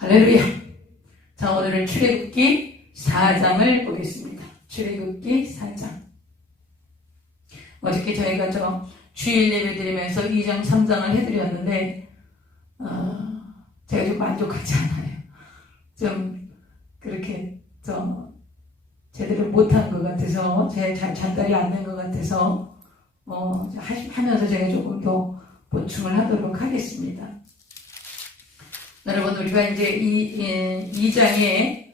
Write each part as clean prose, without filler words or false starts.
할렐루야. 자, 오늘은 출애굽기 4장을 보겠습니다. 출애굽기 4장. 어저께 저희가 주일 예배 드리면서 2장, 3장을 해드렸는데 제가 좀 만족하지 않아요. 좀 그렇게 제대로 못한 것 같아서, 제 전달이 안 된 것 같아서 하면서 제가 조금 더 보충을 하도록 하겠습니다. 여러분, 우리가 이제 2장에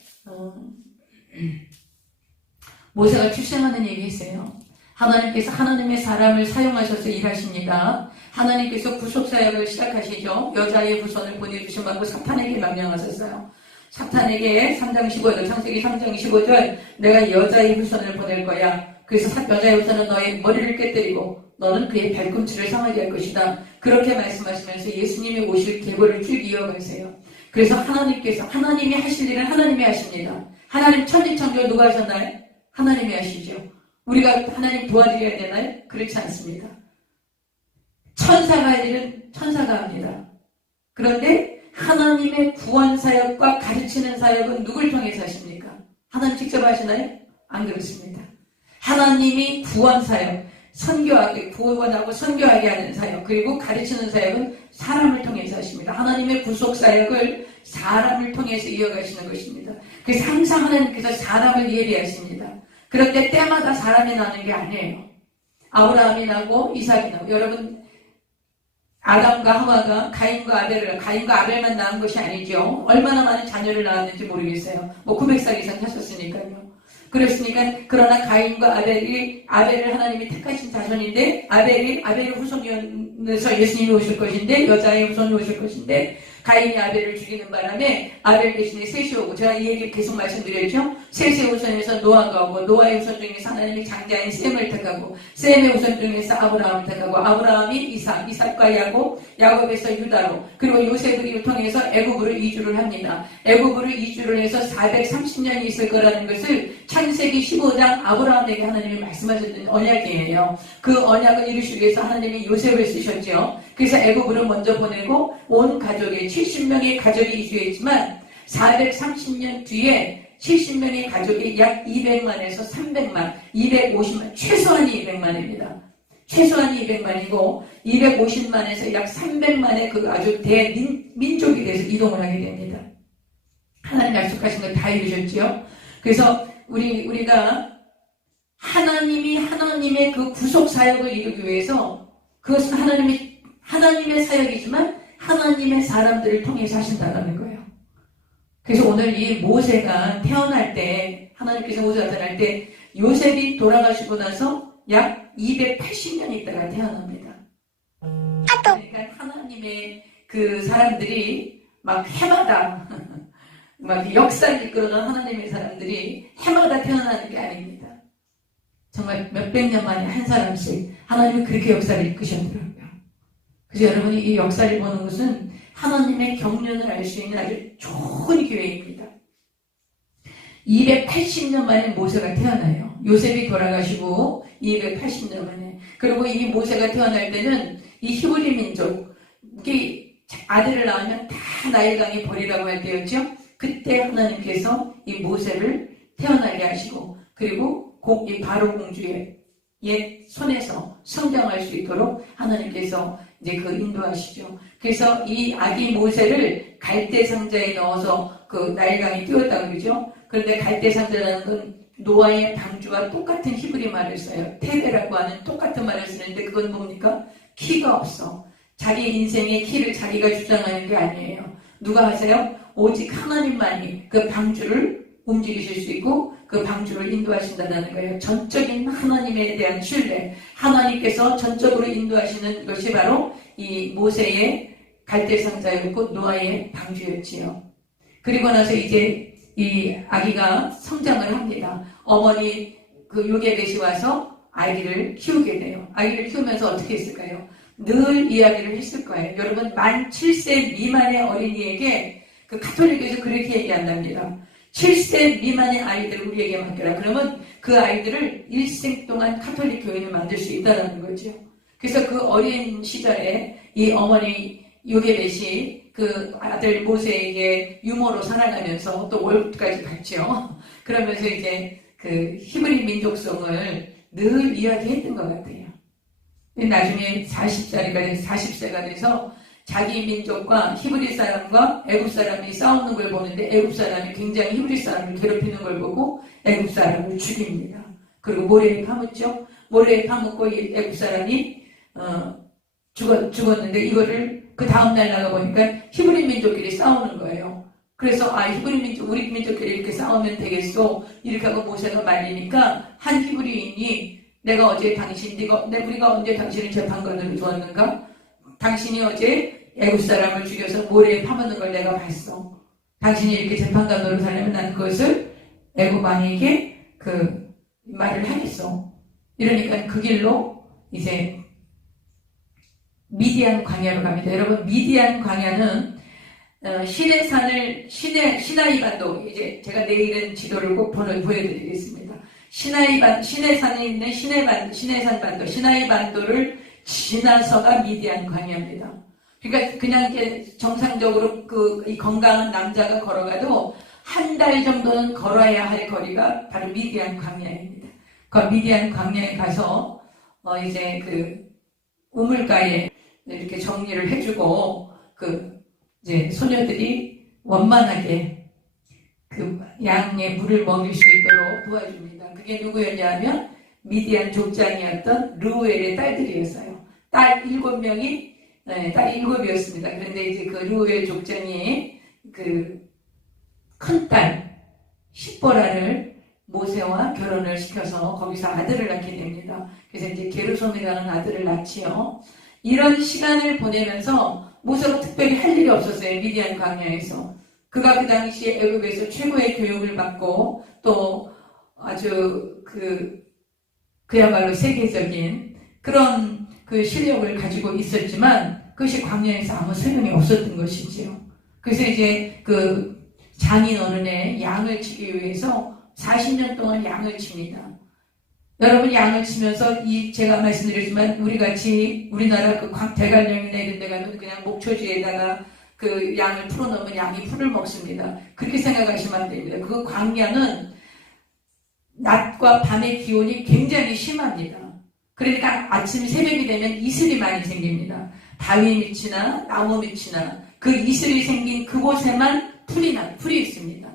모세가 출생하는 얘기 있어요. 하나님께서 하나님의 사람을 사용하셔서 일하십니다. 하나님께서 구속사역을 시작하시죠. 여자의 후손을 보내주신 바고 사탄에게 명령하셨어요. 사탄에게 3장 15절, 창세기 3장 15절, 내가 여자의 후손을 보낼 거야. 그래서 여자의 후손은 너의 머리를 깨뜨리고 너는 그의 발꿈치를 상하게 할 것이다. 그렇게 말씀하시면서 예수님이 오실 계보를 쭉 이어가세요. 그래서 하나님이 하실 일은 하나님이 하십니다. 하나님 천지창조 누가 하셨나요? 하나님이 하시죠. 우리가 하나님 도와드려야 되나요? 그렇지 않습니다. 천사가 할 일은 천사가 합니다. 그런데 하나님의 구원 사역과 가르치는 사역은 누굴 통해서 하십니까? 하나님 직접 하시나요? 안 그렇습니다. 하나님이 구원 사역, 선교하게, 구원하고 선교하게 하는 사역, 그리고 가르치는 사역은 사람을 통해서 하십니다. 하나님의 구속 사역을 사람을 통해서 이어가시는 것입니다. 그래서 항상 하나님께서 사람을 예비하십니다. 그런데 때마다 사람이 나는 게 아니에요. 아브라함이 나고 이삭이 나고, 여러분, 아담과 하와가 가인과 아벨만 낳은 것이 아니죠. 얼마나 많은 자녀를 낳았는지 모르겠어요. 900살 이상 사셨으니까요. 그렇으니까, 그러나 가인과 아벨을 하나님이 택하신 자손인데, 아벨의 후손이어서 예수님이 오실 것인데, 여자의 후손이 오실 것인데, 가인이 아벨을 죽이는 바람에 아벨 대신에 셋이 오고, 제가 이 얘기 계속 말씀드렸죠. 셋의 후손에서 노아가 오고, 노아의 후손 중에서 하나님이 장자인 셈을 택하고, 셈의 후손 중에서 아브라함을 택하고, 아브라함이 이삭과 야곱에서 유다로, 그리고 요셉을 통해서 애굽으로 이주를 합니다. 애굽으로 이주를 해서 430년이 있을 거라는 것을 창세기 15장 아브라함에게 하나님이 말씀하셨던 언약이에요. 그 언약을 이루시기 위해서 하나님이 요셉을 쓰셨죠. 그래서 애굽으로 먼저 보내고 온 가족이 70명의 가족이 이주했지만 430년 뒤에 70명의 가족이 약 200만에서 300만, 250만, 최소한이 200만입니다. 최소한이 200만이고 250만에서 약 300만의 그 아주 대민족이 돼서 이동을 하게 됩니다. 하나님 약속하신 걸 다 이루셨지요. 그래서 우리가 하나님의 그 구속 사역을 이루기 위해서 그것은 하나님의 사역이지만 하나님의 사람들을 통해서 하신다는 거예요. 그래서 오늘 이 모세가 태어날 때, 하나님께서 모세가 태어날 때 요셉이 돌아가시고 나서 약 280년 있다가 태어납니다. 그러니까 하나님의 그 사람들이 막 해마다 막 역사를 이끌어가는 하나님의 사람들이 해마다 태어나는 게 아닙니다. 정말 몇백 년 만에 한 사람씩 하나님이 그렇게 역사를 이끄셨더라고요. 그래서 여러분이 이 역사를 보는 것은 하나님의 경륜을 알 수 있는 아주 좋은 기회입니다. 280년 만에 모세가 태어나요. 요셉이 돌아가시고 280년 만에. 그리고 이 모세가 태어날 때는 이 히브리 민족이 아들을 낳으면 다 나일강에 버리라고 할 때였죠. 그때 하나님께서 이 모세를 태어나게 하시고, 그리고 이 바로 공주의 손에서 성장할 수 있도록 하나님께서 이제 그 인도하시죠. 그래서 이 아기 모세를 갈대 상자에 넣어서 그 나일강에 띄웠다고 그러죠. 그런데 갈대 상자라는 건 노아의 방주와 똑같은 히브리 말을 써요. 테베라고 하는 똑같은 말을 쓰는데 그건 뭡니까? 키가 없어. 자기 인생의 키를 자기가 주장하는 게 아니에요. 누가 하세요? 오직 하나님만이 그 방주를 움직이실 수 있고 그 방주를 인도하신다는 거예요. 전적인 하나님에 대한 신뢰, 하나님께서 전적으로 인도하시는 것이 바로 이 모세의 갈대상자였고 노아의 방주였지요. 그리고 나서 이제 이 아기가 성장을 합니다. 어머니 그 요게벳이 와서 아기를 키우게 돼요. 아기를 키우면서 어떻게 했을까요? 늘 이야기를 했을 거예요. 여러분, 만 7세 미만의 어린이에게 그 가톨릭에서 그렇게 얘기한답니다. 7세 미만의 아이들을 우리에게 맡겨라. 그러면 그 아이들을 일생 동안 가톨릭 교회를 만들 수 있다는 거죠. 그래서 그 어린 시절에 이 어머니 요게벳이 그 아들 모세에게 유모로 살아가면서 또 월까지 갔죠. 그러면서 이제 그 히브리 민족성을 늘 이야기했던 것 같아요. 나중에 40세가 돼서 자기 민족과 히브리 사람과 애굽 사람이 싸우는 걸 보는데 애굽 사람이 굉장히 히브리 사람을 괴롭히는 걸 보고 애굽 사람을 죽입니다. 그리고 모래에 파묻죠. 모래에 파묻고 애굽 사람이 죽었는데 이거를 그 다음날 나가보니까 히브리 민족끼리 싸우는 거예요. 그래서 히브리 민족, 우리 민족끼리 이렇게 싸우면 되겠소 이렇게 하고 모세가 말리니까 한 히브리인이 내가 어제 우리가 언제 당신을 재판관으로 두었는가? 당신이 어제 애굽 사람을 죽여서 모래에 파묻는 걸 내가 봤어. 당신이 이렇게 재판관으로 살려면 나는 그것을 애굽 왕에게 그 말을 하겠어. 이러니까 그 길로 이제 미디안 광야로 갑니다. 여러분, 미디안 광야는 시내산이 반도, 이제 제가 내일은 지도를 꼭 보여드리겠습니다. 시내산에 있는 시내산 반도, 시나이 반도를 지나서가 미디안 광야입니다. 그러니까 그냥 이렇게 정상적으로 이 건강한 남자가 걸어가도 한 달 정도는 걸어야 할 거리가 바로 미디안 광야입니다. 그 미디안 광야에 가서 이제 그 우물가에 이렇게 정리를 해주고 이제 소녀들이 원만하게 그 양의 물을 먹일 수 있도록 도와줍니다. 그게 누구였냐면 미디안 족장이었던 르우엘의 딸들이었어요. 딸 7명이 딸이 7이었습니다. 그런데 이제 그 르우엘 족장이 그 큰딸 십보라를 모세와 결혼을 시켜서 거기서 아들을 낳게 됩니다. 그래서 이제 게르솜이라는 아들을 낳지요. 이런 시간을 보내면서 모세가 특별히 할 일이 없었어요. 미디안 광야에서. 그가 그 당시에 애굽에서 최고의 교육을 받고 또 아주 그야말로 세계적인 그런 그 실력을 가지고 있었지만 그것이 광야에서 아무 소용이 없었던 것이지요. 그래서 이제 그 장인 어른의 양을 치기 위해서 40년 동안 양을 칩니다. 여러분, 양을 치면서 제가 말씀드렸지만 우리나라 그 대관령이나 이런 데 가면 그냥 목초지에다가 그 양을 풀어놓으면 양이 풀을 먹습니다. 그렇게 생각하시면 안 됩니다. 그 광야는 낮과 밤의 기온이 굉장히 심합니다. 그러니까 아침 새벽이 되면 이슬이 많이 생깁니다. 바위 밑이나 나무 밑이나 그 이슬이 생긴 그곳에만 풀이 있습니다.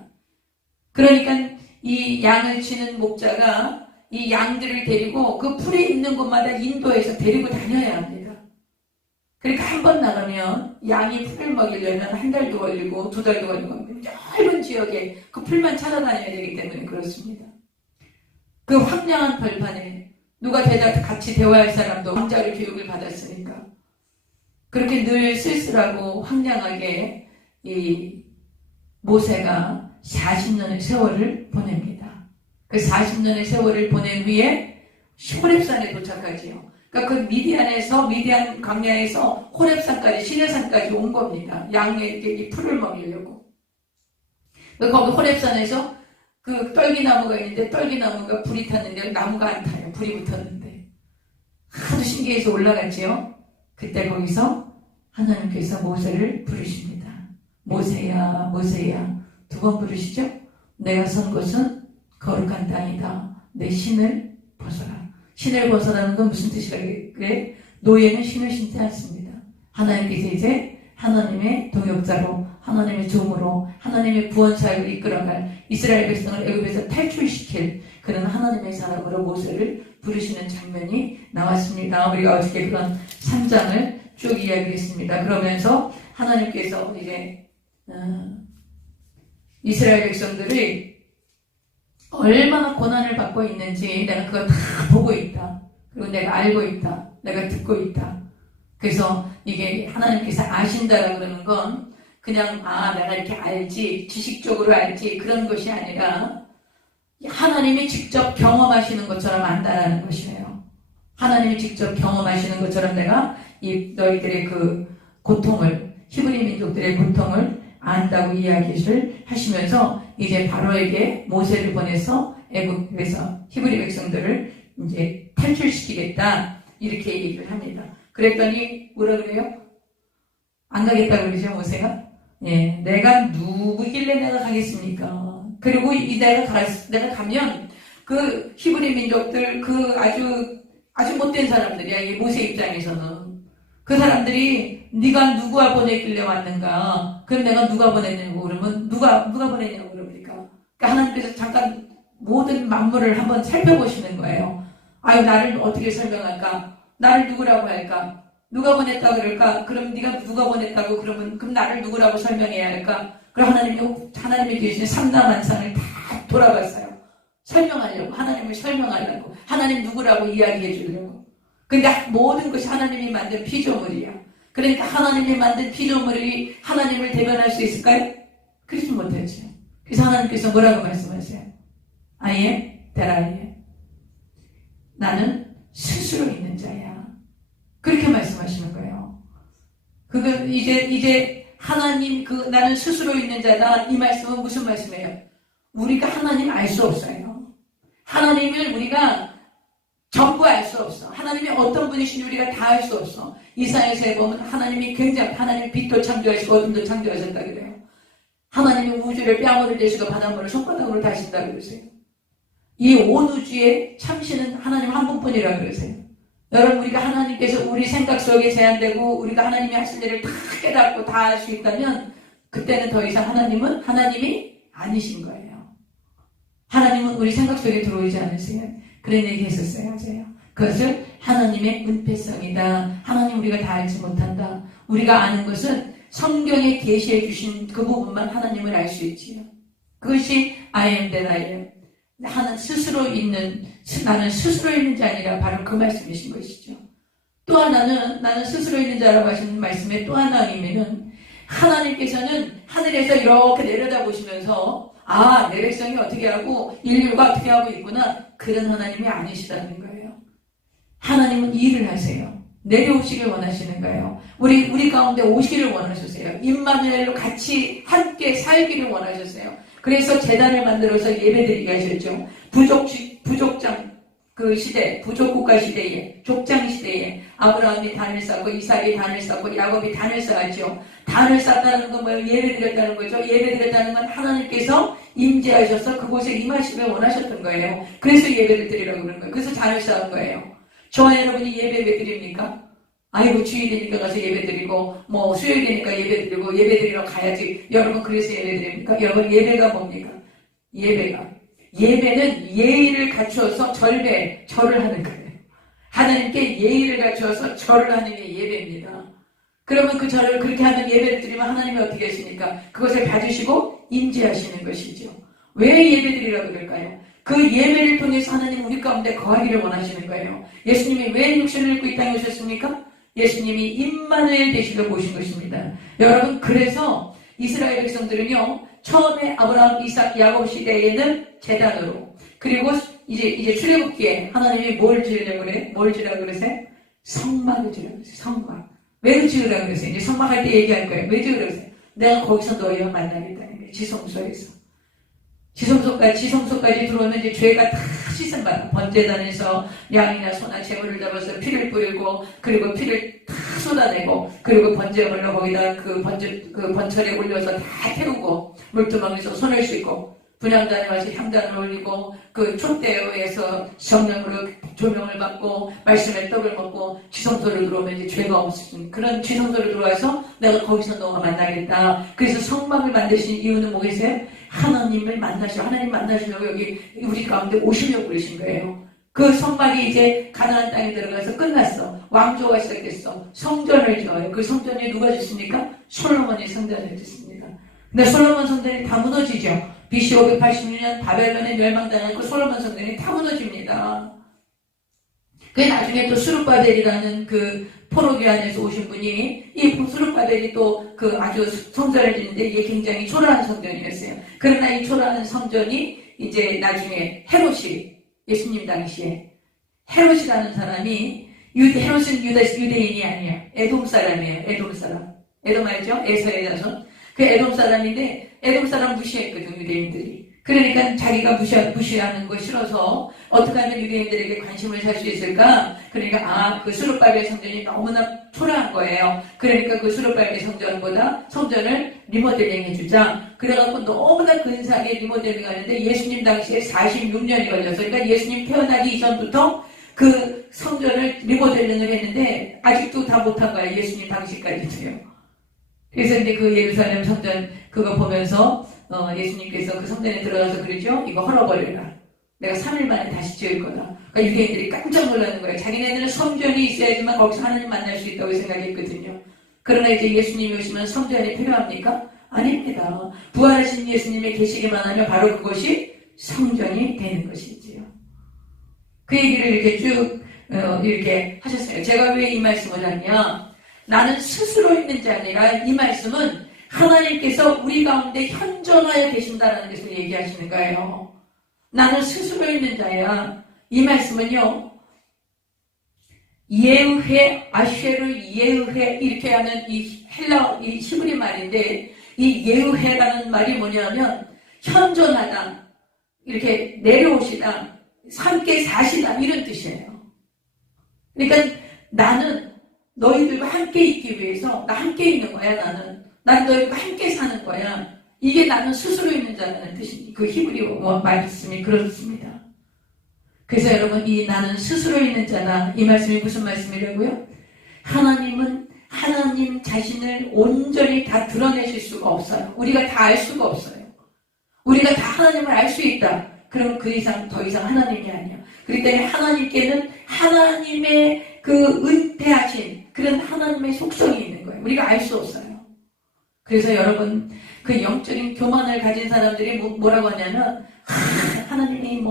그러니까 이 양을 치는 목자가 이 양들을 데리고 그 풀이 있는 곳마다 인도해서 데리고 다녀야 합니다. 그러니까 한 번 나가면 양이 풀을 먹이려면 한 달도 걸리고 2달도 걸리고 넓은 지역에 그 풀만 찾아다녀야 되기 때문에 그렇습니다. 그 황량한 벌판에 누가 같이 대화할 사람도 왕자를 교육을 받았으니까 그렇게 늘 쓸쓸하고 황량하게 이 모세가 40년의 세월을 보냅니다. 그 40년의 세월을 보낸 후에 호렙산에 도착하지요. 그러니까 그 미디안 광야에서 호렙산까지, 시내산까지 온 겁니다. 양에게 이 풀을 먹이려고. 거기 호렙산에서 그 떨기나무가 있는데 떨기나무가 불이 탔는데 나무가 안 타요. 불이 붙었는데. 하도 신기해서 올라갔지요. 그때 거기서 하나님께서 모세를 부르십니다. 모세야, 모세야. 2번 부르시죠? 내가 선 곳은 거룩한 땅이다. 내 신을 벗어라. 신을 벗어라는 건 무슨 뜻이라고 그래? 노예는 신을 신지 않습니다. 하나님께서 이제 하나님의 동역자로, 하나님의 종으로, 하나님의 구원사역을 이끌어갈 이스라엘 백성을 애굽에서 탈출시킬 그런 하나님의 사람으로 모세를 부르시는 장면이 나왔습니다. 우리가 어저께 그런 3장을 쭉 이야기했습니다. 그러면서 하나님께서 이제 이스라엘 백성들이 얼마나 고난을 받고 있는지 내가 그걸 다 보고 있다. 그리고 내가 알고 있다. 내가 듣고 있다. 그래서 이게 하나님께서 아신다라고 그러는 건 그냥 내가 이렇게 알지, 지식적으로 알지 그런 것이 아니라 하나님이 직접 경험하시는 것처럼 안다라는 것이에요. 하나님이 직접 경험하시는 것처럼 내가 너희들의 그 고통을, 히브리 민족들의 고통을 안다고 이야기를 하시면서 이제 바로에게 모세를 보내서 애굽에서 히브리 백성들을 이제 탈출시키겠다 이렇게 얘기를 합니다. 그랬더니 뭐라 그래요? 안 가겠다고 그러죠, 모세가? 예, 내가 누구길래 내가 가겠습니까? 그리고 내가 가면 그 히브리 민족들 그 아주 못된 사람들이야. 이 모세 입장에서는 그 사람들이 네가 누구와 보냈길래 왔는가? 그럼 내가 누가 보냈냐고 그러면 누가 보냈냐고 그러니까. 그러니까 하나님께서 잠깐 모든 만물을 한번 살펴보시는 거예요. 아유, 나를 어떻게 설명할까? 나를 누구라고 할까? 누가 보냈다 그럴까? 그럼 네가 누가 보냈다고 그러면 그럼 나를 누구라고 설명해야 할까? 그럼 하나님이 계신 삼라만상을 다 돌아봤어요. 설명하려고, 하나님을 설명하려고, 하나님 누구라고 이야기해 주려고. 근데 모든 것이 하나님이 만든 피조물이야. 그러니까 하나님이 만든 피조물이 하나님을 대변할 수 있을까요? 그렇지 못하죠. 그래서 하나님께서 뭐라고 말씀하세요? I am that I am. 나는 스스로 있는 자야. 그렇게 말씀하시는 거예요. 그건 이제 하나님 나는 스스로 있는 자다. 이 말씀은 무슨 말씀이에요? 우리가 하나님 알 수 없어요. 하나님을 우리가 전부 알 수 없어. 하나님이 어떤 분이신지 우리가 다 알 수 없어. 이사야서에 보면 하나님이 하나님 빛도 창조하시고 어둠도 창조하셨다 그래요. 하나님이 우주를 뺨으로 대시고 바닷물을 손바닥으로 다신다 그러세요. 이 온 우주의 참신은 하나님 한 분뿐이라 그러세요. 여러분, 우리가 하나님께서 우리 생각 속에 제한되고 우리가 하나님이 하신 일을 다 깨닫고 다 알 수 있다면 그때는 더 이상 하나님이 아니신 거예요. 하나님은 우리 생각 속에 들어오지 않으세요. 그런 얘기 했었어요. 제가. 그것을 하나님의 은폐성이다. 하나님 우리가 다 알지 못한다. 우리가 아는 것은 성경에 계시해 주신 그 부분만 하나님을 알 수 있지요. 그것이 I am that I am. 나는 스스로 있는 자니라 바로 그 말씀이신 것이죠. 또 하나는 나는 스스로 있는 자라고 하시는 말씀의 또 하나 의미는 하나님께서는 하늘에서 이렇게 내려다보시면서 내 백성이 어떻게 하고 인류가 어떻게 하고 있구나. 그런 하나님이 아니시다는 거예요. 하나님은 일을 하세요. 내려오시길 원하시는 거예요. 우리 가운데 오시기를 원하셨어요. 임마누엘로 같이 함께 살기를 원하셨어요. 그래서 제단을 만들어서 예배드리게 하셨죠. 부족장 그 시대, 부족국가 시대에, 족장 시대에 아브라함이 단을 쌓고 이삭이 단을 쌓고 야곱이 단을 쌓았죠. 단을 쌓았다는 건 뭐예요? 예배드렸다는 거죠. 예배드렸다는 건 하나님께서 임재하셔서 그곳에 임하시길 원하셨던 거예요. 그래서 예배를 드리라고 그러는 거예요. 그래서 단을 쌓은 거예요. 저와 여러분이 예배 왜 드립니까? 아이고 주일이니까 가서 예배드리고 수요일이니까 예배드리고 예배드리러 가야지. 여러분 그래서 예배드립니까? 여러분 예배가 뭡니까? 예배는 예의를 갖추어서 절을 하는 거예요. 하나님께 예의를 갖추어서 절을 하는 게 예배입니다. 그러면 그 절을 그렇게 하면 예배를 드리면 하나님이 어떻게 하십니까? 그것을 봐주시고 임재하시는 것이죠. 왜 예배드리라고 그럴까요? 그 예배를 통해서 하나님 우리 가운데 거하기를 원하시는 거예요. 예수님이 왜 육신을 입고 이 땅에 오셨습니까? 예수님이 임마누엘 되시려고 오신 것입니다. 여러분 그래서 이스라엘 백성들은요 처음에 아브라함, 이삭, 야곱 시대에는 제단으로 그리고 이제 출애굽기에 하나님이 뭘 지으려고 그래? 뭘 지으라고 그러세요? 성막을 지으라고 그러세요. 성막. 왜 지으라고 그러세요? 이제 성막할 때 얘기할 거예요. 왜 지으라고 그러세요? 내가 거기서 너희와 만나겠다는 거예요. 지성소에서. 지성소까지 들어오면 이제 죄가 다 씻음받아. 번제단에서 양이나 소나 제물을 잡아서 피를 뿌리고 그리고 피를 다 쏟아내고 그리고 번제물로 거기다 그 번철에 올려서 다 태우고 물두멍에서 손을 씻고 분향단에 와서 향단을 올리고 그 촛대에서 성령으로 조명을 받고 말씀의 떡을 먹고 지성소로 들어오면 이제 죄가 없으신 그런 지성소로 들어와서 내가 거기서 너와 만나겠다. 그래서 성막을 만드신 이유는 뭐겠어요? 하나님 만나시려고 여기 우리 가운데 오시려고 그러신 거예요. 그 성막이 이제 가나안 땅에 들어가서 끝났어. 왕조가 시작됐어. 성전을 지어요. 그 성전이 누가 짓습니까? 솔로몬이 성전을 짓습니다. 근데 솔로몬 성전이 다 무너지죠. BC 586년 바벨론에 멸망당한 그 솔로몬 성전이 다 무너집니다. 그 나중에 또 수룹바벨이라는 그 포로기안에서 오신 분이 이 수룹바벨이 또 그 아주 성전을 짓는데 이게 굉장히 초라한 성전이었어요. 그러나 이 초라한 성전이 이제 나중에 헤롯이 예수님 당시에 헤롯이라는 사람이 헤롯은 유대인이 아니에요. 에돔 사람이에요. 에돔 사람. 에돔 알죠? 에서의 자손. 그 에돔 사람인데 에돔 사람 무시했거든 유대인들이. 그러니까 자기가 무시하는 거 싫어서 어떻게 하면 유대인들에게 관심을 살 수 있을까? 그러니까 그 수르바벨 성전이 너무나 초라한 거예요. 그러니까 그 수르바벨 성전을 리모델링 해주자. 그래갖고 너무나 근사하게 리모델링 하는데 예수님 당시에 46년이 걸렸어요. 그러니까 예수님 태어나기 이전부터 그 성전을 리모델링을 했는데 아직도 다 못한 거야. 예수님 당시까지도요. 그래서 이제 그 예루살렘 성전 그거 보면서 예수님께서 그 성전에 들어가서 그러죠. 이거 헐어버려라. 내가 3일 만에 다시 지을 거다. 그러니까 유대인들이 깜짝 놀라는 거예요. 자기네들은 성전이 있어야지만 거기서 하나님 만날 수 있다고 생각했거든요. 그러나 이제 예수님이 오시면 성전이 필요합니까? 아닙니다. 부활하신 예수님의 계시기만 하면 바로 그것이 성전이 되는 것이지요. 그 얘기를 이렇게 쭉 이렇게 하셨어요. 제가 왜 이 말씀을 하냐? 나는 스스로 있는 자 아니라 이 말씀은 하나님께서 우리 가운데 현존하여 계신다는 것을 얘기하시는 거예요. 나는 스스로 있는 자야. 이 말씀은요. 예우해, 아쉐르 예우해 이렇게 하는 이 히브리 말인데 이 예우해라는 말이 뭐냐면 현존하다, 이렇게 내려오시다, 함께 사시다 이런 뜻이에요. 그러니까 나는 너희들과 함께 있기 위해서 나 함께 있는 거야. 난 너희과 함께 사는 거야. 이게 나는 스스로 있는 자라는 뜻이 그 히브리 말씀이 그렇습니다. 그래서 여러분 이 나는 스스로 있는 자다 이 말씀이 무슨 말씀이라고요? 하나님은 하나님 자신을 온전히 다 드러내실 수가 없어요. 우리가 다 알 수가 없어요. 우리가 다 하나님을 알 수 있다. 그럼 그 이상 더 이상 하나님이 아니야. 그렇기 때문에 하나님께는 하나님의 그 은폐하신 그런 하나님의 속성이 있는 거예요. 우리가 알 수 없어요. 그래서 여러분 그 영적인 교만을 가진 사람들이 뭐라고 하냐면 하나님이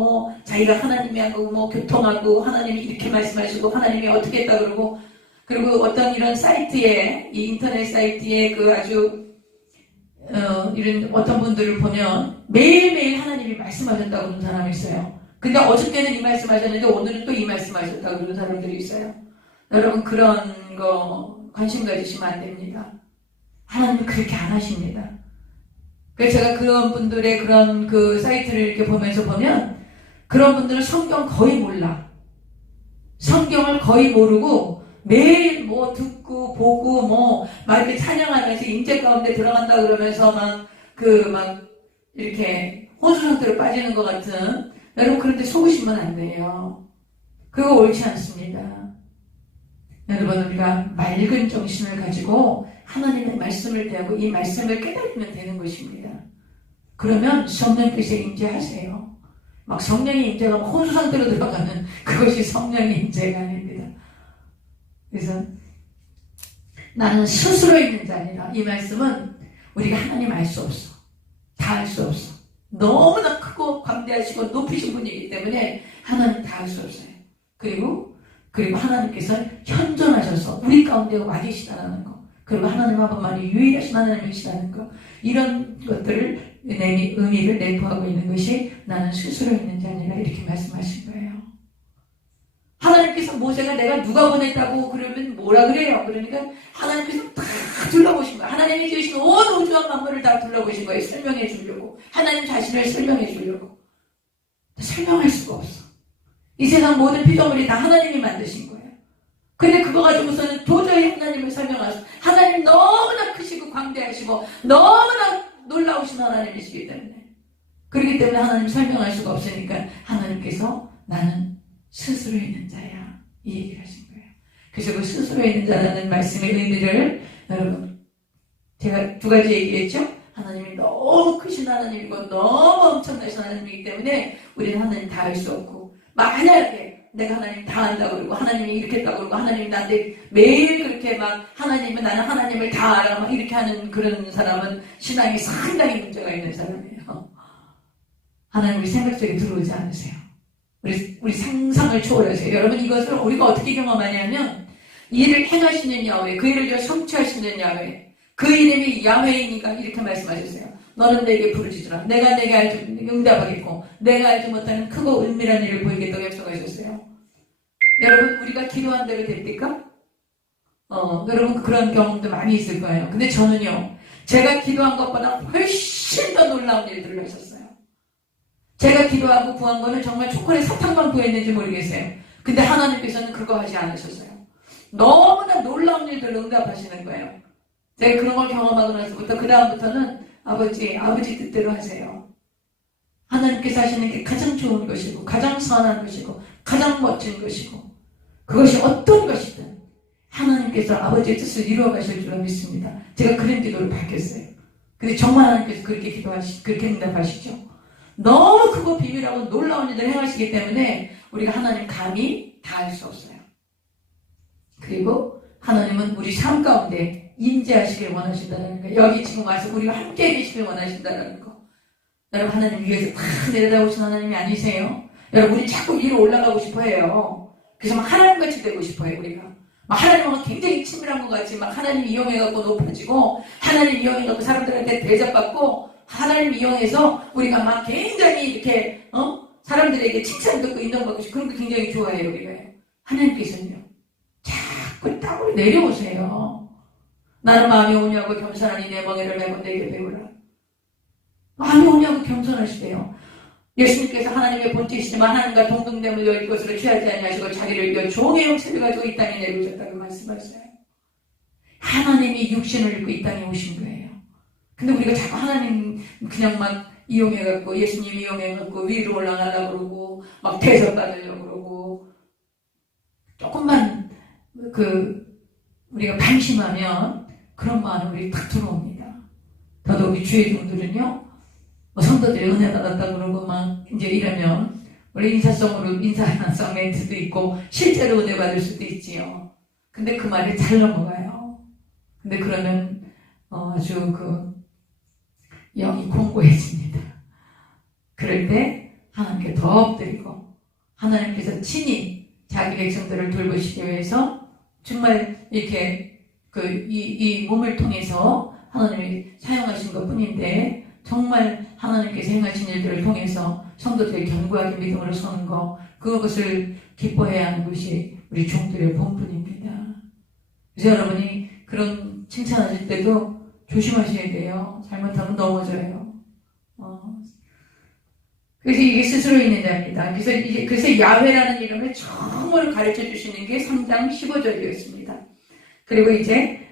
자기가 하나님하고 교통하고 하나님이 이렇게 말씀하시고 하나님이 어떻게 했다 그러고 그리고 어떤 이런 사이트에 이 인터넷 사이트에 그 아주 이런 어떤 분들을 보면 매일매일 하나님이 말씀하셨다고 그러는 사람이 있어요. 근데 어저께는 이 말씀하셨는데 오늘은 또 이 말씀하셨다고 그러는 사람들이 있어요. 여러분 그런 거 관심 가지시면 안 됩니다. 하나님은 그렇게 안 하십니다. 그래서 제가 그런 분들의 그런 그 사이트를 이렇게 보면서 보면 그런 분들은 성경 거의 몰라. 성경을 거의 모르고 매일 듣고 보고 막 이렇게 찬양하면서 임재 가운데 들어간다 그러면서 막 이렇게 혼수 상태로 빠지는 것 같은 여러분 그런데 속으시면 안 돼요. 그거 옳지 않습니다. 여러분 우리가 맑은 정신을 가지고 하나님의 말씀을 대하고 이 말씀을 깨달으면 되는 것입니다. 그러면 성령께서 임재하세요. 막 성령의 임재가 혼수 상태로 들어가는 그것이 성령의 임재가 아닙니다. 그래서 나는 스스로 있는 자 아니라 이 말씀은 우리가 하나님 알 수 없어. 다 알 수 없어. 너무나 크고 광대하시고 높으신 분이기 때문에 하나님 다 알 수 없어요. 그리고 하나님께서 현존하셔서 우리 가운데 와 계시다는 거. 그리고 하나님 한 분만이 유일하신 하나님이시라는 거. 이런 것들을 의미를 내포하고 있는 것이 나는 스스로 있는 자 아니라 이렇게 말씀하신 거예요. 하나님께서 모세가 내가 누가 보냈다고 그러면 뭐라 그래요? 그러니까 하나님께서 다 둘러보신 거예요. 하나님이 지으신 온 우주와 만물을 다 둘러보신 거예요. 설명해 주려고. 하나님 자신을 설명해 주려고. 설명할 수가 없어. 이 세상 모든 피조물이 다 하나님이 만드신 거예요. 근데 그거 가지고서는 도저히 하나님을 설명할 수, 하나님 너무나 크시고 광대하시고 너무나 놀라우신 하나님이시기 때문에. 그렇기 때문에 하나님 설명할 수가 없으니까 하나님께서 나는 스스로 있는 자야. 이 얘기를 하신 거예요. 그래서 그 스스로 있는 자라는 말씀의 의미를 여러분 제가 두 가지 얘기했죠. 하나님이 너무 크신 하나님이고 너무 엄청나신 하나님이기 때문에 우리는 하나님 다 알 수 없고 만약에 내가 하나님 다 안다고 그러고 하나님이 이렇게 했다고 그러고 하나님이 나한테 매일 그렇게 막 나는 하나님을 다 알아 막 이렇게 하는 그런 사람은 신앙이 상당히 문제가 있는 사람이에요. 하나님 우리 생각 속에 들어오지 않으세요. 우리 상상을 초월하세요. 여러분 이것을 우리가 어떻게 경험하냐면 일을 행하시는 야훼, 그 일을 성취하시는 야훼, 그 이름이 야훼이니까 이렇게 말씀하셨어요. 너는 내게 부르짖으라. 내가 내게 알지 응답하겠고 내가 알지 못하는 크고 은밀한 일을 보이겠다고 약속하셨어요. 여러분 우리가 기도한 대로 됩니까? 여러분 그런 경험도 많이 있을 거예요. 근데 저는요 제가 기도한 것보다 훨씬 더 놀라운 일들을 하셨어요. 제가 기도하고 구한 거는 정말 초콜릿 사탕만 구했는지 모르겠어요. 근데 하나님께서는 그거 하지 않으셨어요. 너무나 놀라운 일들을 응답하시는 거예요. 제가 그런 걸 경험하고 나서부터 그 다음부터는 아버지 뜻대로 하세요. 하나님께서 하시는 게 가장 좋은 것이고 가장 선한 것이고 가장 멋진 것이고 그것이 어떤 것이든 하나님께서 아버지의 뜻을 이루어 가실 줄 믿습니다. 제가 그런 기도를 받겠어요. 근데 정말 하나님께서 그렇게 응답하시죠. 너무 크고 비밀하고 놀라운 일들을 행하시기 때문에 우리가 하나님 감히 다 할 수 없어요. 그리고 하나님은 우리 삶 가운데 임재하시길 원하신다는 거. 여기 지금 와서 우리와 함께 계시길 원하신다는 거. 여러분 하나님 위에서 다 내려다보신 하나님이 아니세요? 여러분 우리 자꾸 위로 올라가고 싶어 해요. 그래서 막 하나님같이 되고 싶어 해요. 우리가 막 하나님과 굉장히 친밀한 것 같이 막 하나님 이용해갖고 높아지고 하나님 이용해갖고 사람들한테 대접받고 하나님 이용해서 우리가 막 굉장히 이렇게 사람들에게 칭찬 듣고 인정받고 싶고 그런 거 굉장히 좋아해요. 우리가 하나님께서는요 자꾸 땅으로 내려오세요. 나는 마음이 오냐고 겸손하니 내 멍에를 메고 내게 배우라. 마음이 오냐고 겸손하시대요. 예수님께서 하나님의 본체이시지만 하나님과 동등됨을 여길 것으로 취하지 아니하시고 자기를 이겨 종의 형체를 가지고 이 땅에 내려오셨다고 말씀하세요. 하나님이 육신을 입고 이 땅에 오신 거예요. 근데 우리가 자꾸 하나님 그냥 막 이용해갖고 예수님 이용해갖고 위로 올라가려고 그러고 막 대접받으려고 그러고 조금만 우리가 방심하면 그런 마음이 우리 탁 들어옵니다. 더더욱이 주의 종들은요 성도들이 은혜 받았다 그러고 막 이제 이러면 우리 인사성 멘트도 있고 실제로 은혜 받을 수도 있지요. 근데 그 말이 잘 넘어가요. 근데 그러면 아주 영이 공고해집니다. 그럴 때 하나님께 더 엎드리고 하나님께서 친히 자기 백성들을 돌보시기 위해서 정말 이렇게 이 몸을 통해서 하나님이 사용하신 것 뿐인데 정말 하나님께서 행하신 일들을 통해서 성도들이 견고하게 믿음으로 서는 것 그것을 기뻐해야 하는 것이 우리 종들의 본분입니다. 그래서 여러분이 그런 칭찬하실 때도 조심하셔야 돼요. 잘못하면 넘어져요. 그래서 이게 스스로 있는 자입니다. 그래서 야훼라는 이름을 처음으로 가르쳐 주시는 게 3장 15절이었습니다. 그리고 이제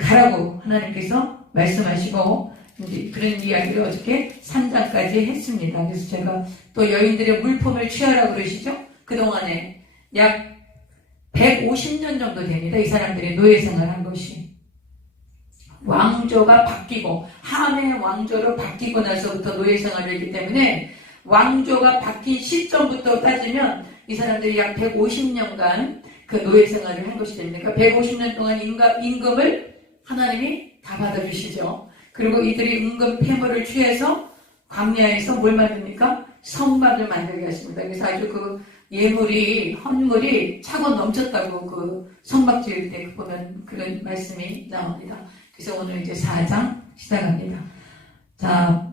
가라고 하나님께서 말씀하시고 이제 그런 이야기를 어저께 3장까지 했습니다. 그래서 제가 또 여인들의 물품을 취하라고 그러시죠? 그동안에 약 150년 정도 됩니다. 이 사람들이 노예 생활한 것이. 왕조가 바뀌고 함의 왕조로 바뀌고 나서부터 노예 생활을 했기 때문에 왕조가 바뀐 시점부터 따지면 이 사람들이 약 150년간 그 노예 생활을 한 것이 됩니다. 그러니까 150년 동안 임금을 하나님이 다 받아주시죠. 그리고 이들이 임금 폐물을 취해서 광야에서 뭘 만듭니까? 성막을 만들게 하십니다. 그래서 아주 헌물이 차고 넘쳤다고 성막 지을 때 보면 그런 말씀이 나옵니다. 그래서 오늘 이제 4장 시작합니다. 자,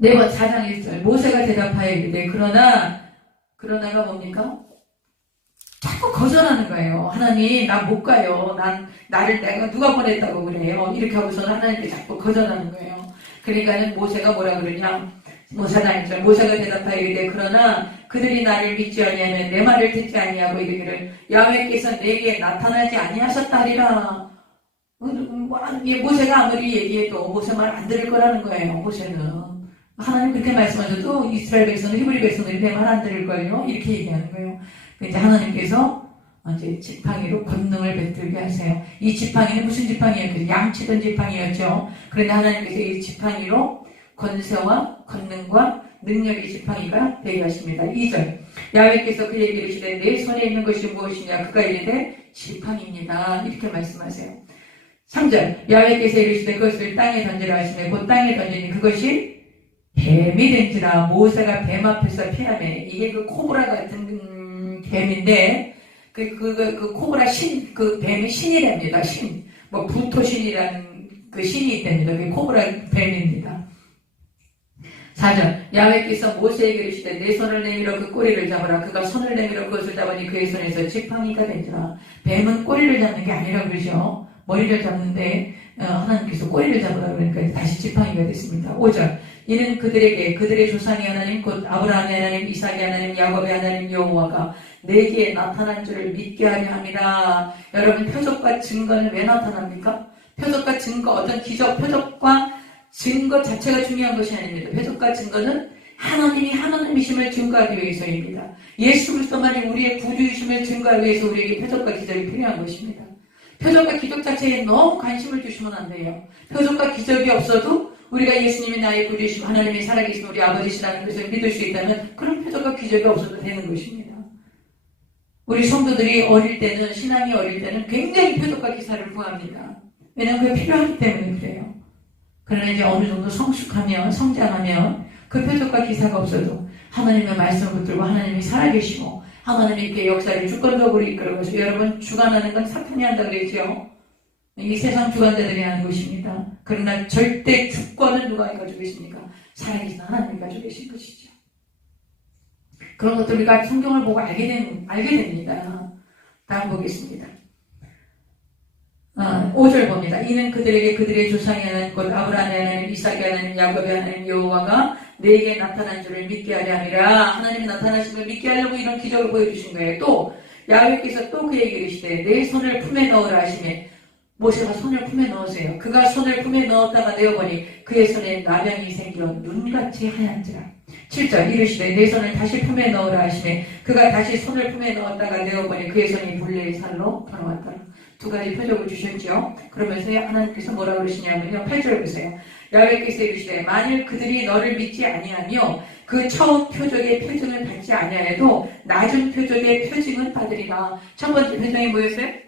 4번 4장 1절 모세가 대답하여 이르되 그러나가 뭡니까? 자꾸 거절하는 거예요. 하나님 나 못 가요. 나를 내가 누가 보냈다고 그래요. 이렇게 하고서는 하나님께 자꾸 거절하는 거예요. 그러니까는 모세가 뭐라 그러냐 4장 1절 모세가 대답하여 이르되 그러나 그들이 나를 믿지 아니하면 내 말을 듣지 아니하고 이르기를 야훼께서 내게 나타나지 아니하셨다 하리라. 모세가 아무리 얘기해도 모세 말 안 들을 거라는 거예요. 모세는 하나님 그렇게 말씀하셔도 이스라엘 백성들 히브리 백성들이 내 말 안 들을 거예요. 이렇게 얘기하는 거예요. 이제 하나님께서 이제 지팡이로 권능을 베풀게 하세요. 이 지팡이는 무슨 지팡이였죠? 양치던 지팡이였죠. 그런데 하나님께서 이 지팡이로 권세와 권능과 능력의 지팡이가 되게 하십니다. 2절 야훼께서 그에게 이르시되 내 손에 있는 것이 무엇이냐 그가 이르되 지팡이입니다. 이렇게 말씀하세요. 3절 야훼께서 이르시되 그것을 땅에 던지라 하시며 곧 땅에 던지니 그것이 뱀이 된지라 모세가 뱀 앞에서 피하매 이게 코브라 같은 뱀인데 그 코브라 뱀이 신이랍니다. 부토신이라는 신이 있답니다. 그게 코브라 뱀입니다. 4절 야훼께서 모세에게 이르시되 내 손을 내밀어 그 꼬리를 잡으라. 그가 손을 내밀어 그것을 잡으니 그의 손에서 지팡이가 된지라. 뱀은 꼬리를 잡는 게 아니라 그러죠. 머리를 잡는데 하나님께서 꼬리를 잡으라 그러니까 다시 지팡이가 됐습니다. 5절 이는 그들에게 그들의 조상의 하나님 곧 아브라함의 하나님 이삭의 하나님 야곱의 하나님 여호와가 내게 나타난 줄을 믿게 하려 함이라. 여러분, 표적과 증거는 왜 나타납니까? 표적과 증거, 어떤 기적, 표적과 증거 자체가 중요한 것이 아닙니다. 표적과 증거는 하나님이 하나님이심을 증거하기 위해서입니다. 예수 그리스도만이 우리의 구주이심을 증거하기 위해서 우리에게 표적과 기적이 필요한 것입니다. 표적과 기적 자체에 너무 관심을 주시면 안 돼요. 표적과 기적이 없어도 우리가 예수님이 나의 구주이심, 하나님이 살아계신 우리 아버지시라는 것을 믿을 수 있다면 그런 표적과 기적이 없어도 되는 것입니다. 우리 성도들이 어릴 때는, 신앙이 어릴 때는 굉장히 표적과 기사를 구합니다. 왜냐하면 그게 필요하기 때문에 그래요. 그러나 이제 어느 정도 성숙하면, 성장하면 그 표적과 기사가 없어도 하나님의 말씀을 붙들고 하나님이 살아계시고 하나님이 이렇게 역사를 주권적으로 이끌어가서, 여러분, 주관하는 건 사탄이 한다 그랬죠. 이 세상 주관자들이 하는 것입니다. 그러나 절대 주권은 누가 가지고 계십니까? 살아계신 하나님이 가지고 계신 것이죠. 그런 것들 우리가 성경을 보고 알게 됩니다. 다음 보겠습니다. 5절 봅니다. 이는 그들에게 그들의 조상의 하나님 곧 아브라함의 하나님 이삭의 하나님 야곱의 하나님 여호와가 내게 나타난 줄을 믿게 하려 함이라. 하나님이 나타나신 걸 믿게 하려고 이런 기적을 보여주신 거예요. 또 야훼께서 또 그에게 이르시되 내 손을 품에 넣으라 하시매 모세가 손을 품에 넣으세요. 그가 손을 품에 넣었다가 내어보니 그의 손에 나병이 생겨 눈같이 하얀지라. 7절 이르시되 내 손을 다시 품에 넣으라 하시매 그가 다시 손을 품에 넣었다가 내어보니 그의 손이 불레의 살로 변화왔더라. 두 가지 표적을 주셨죠. 그러면서 하나님께서 뭐라고 그러시냐면요. 8절 보세요. 야훼께서 이르시되 만일 그들이 너를 믿지 아니하며 그 처음 표적의 표징을 받지 아니하여도 낮은 표적의 표징은 받으리라. 첫 번째 표징이 뭐였어요?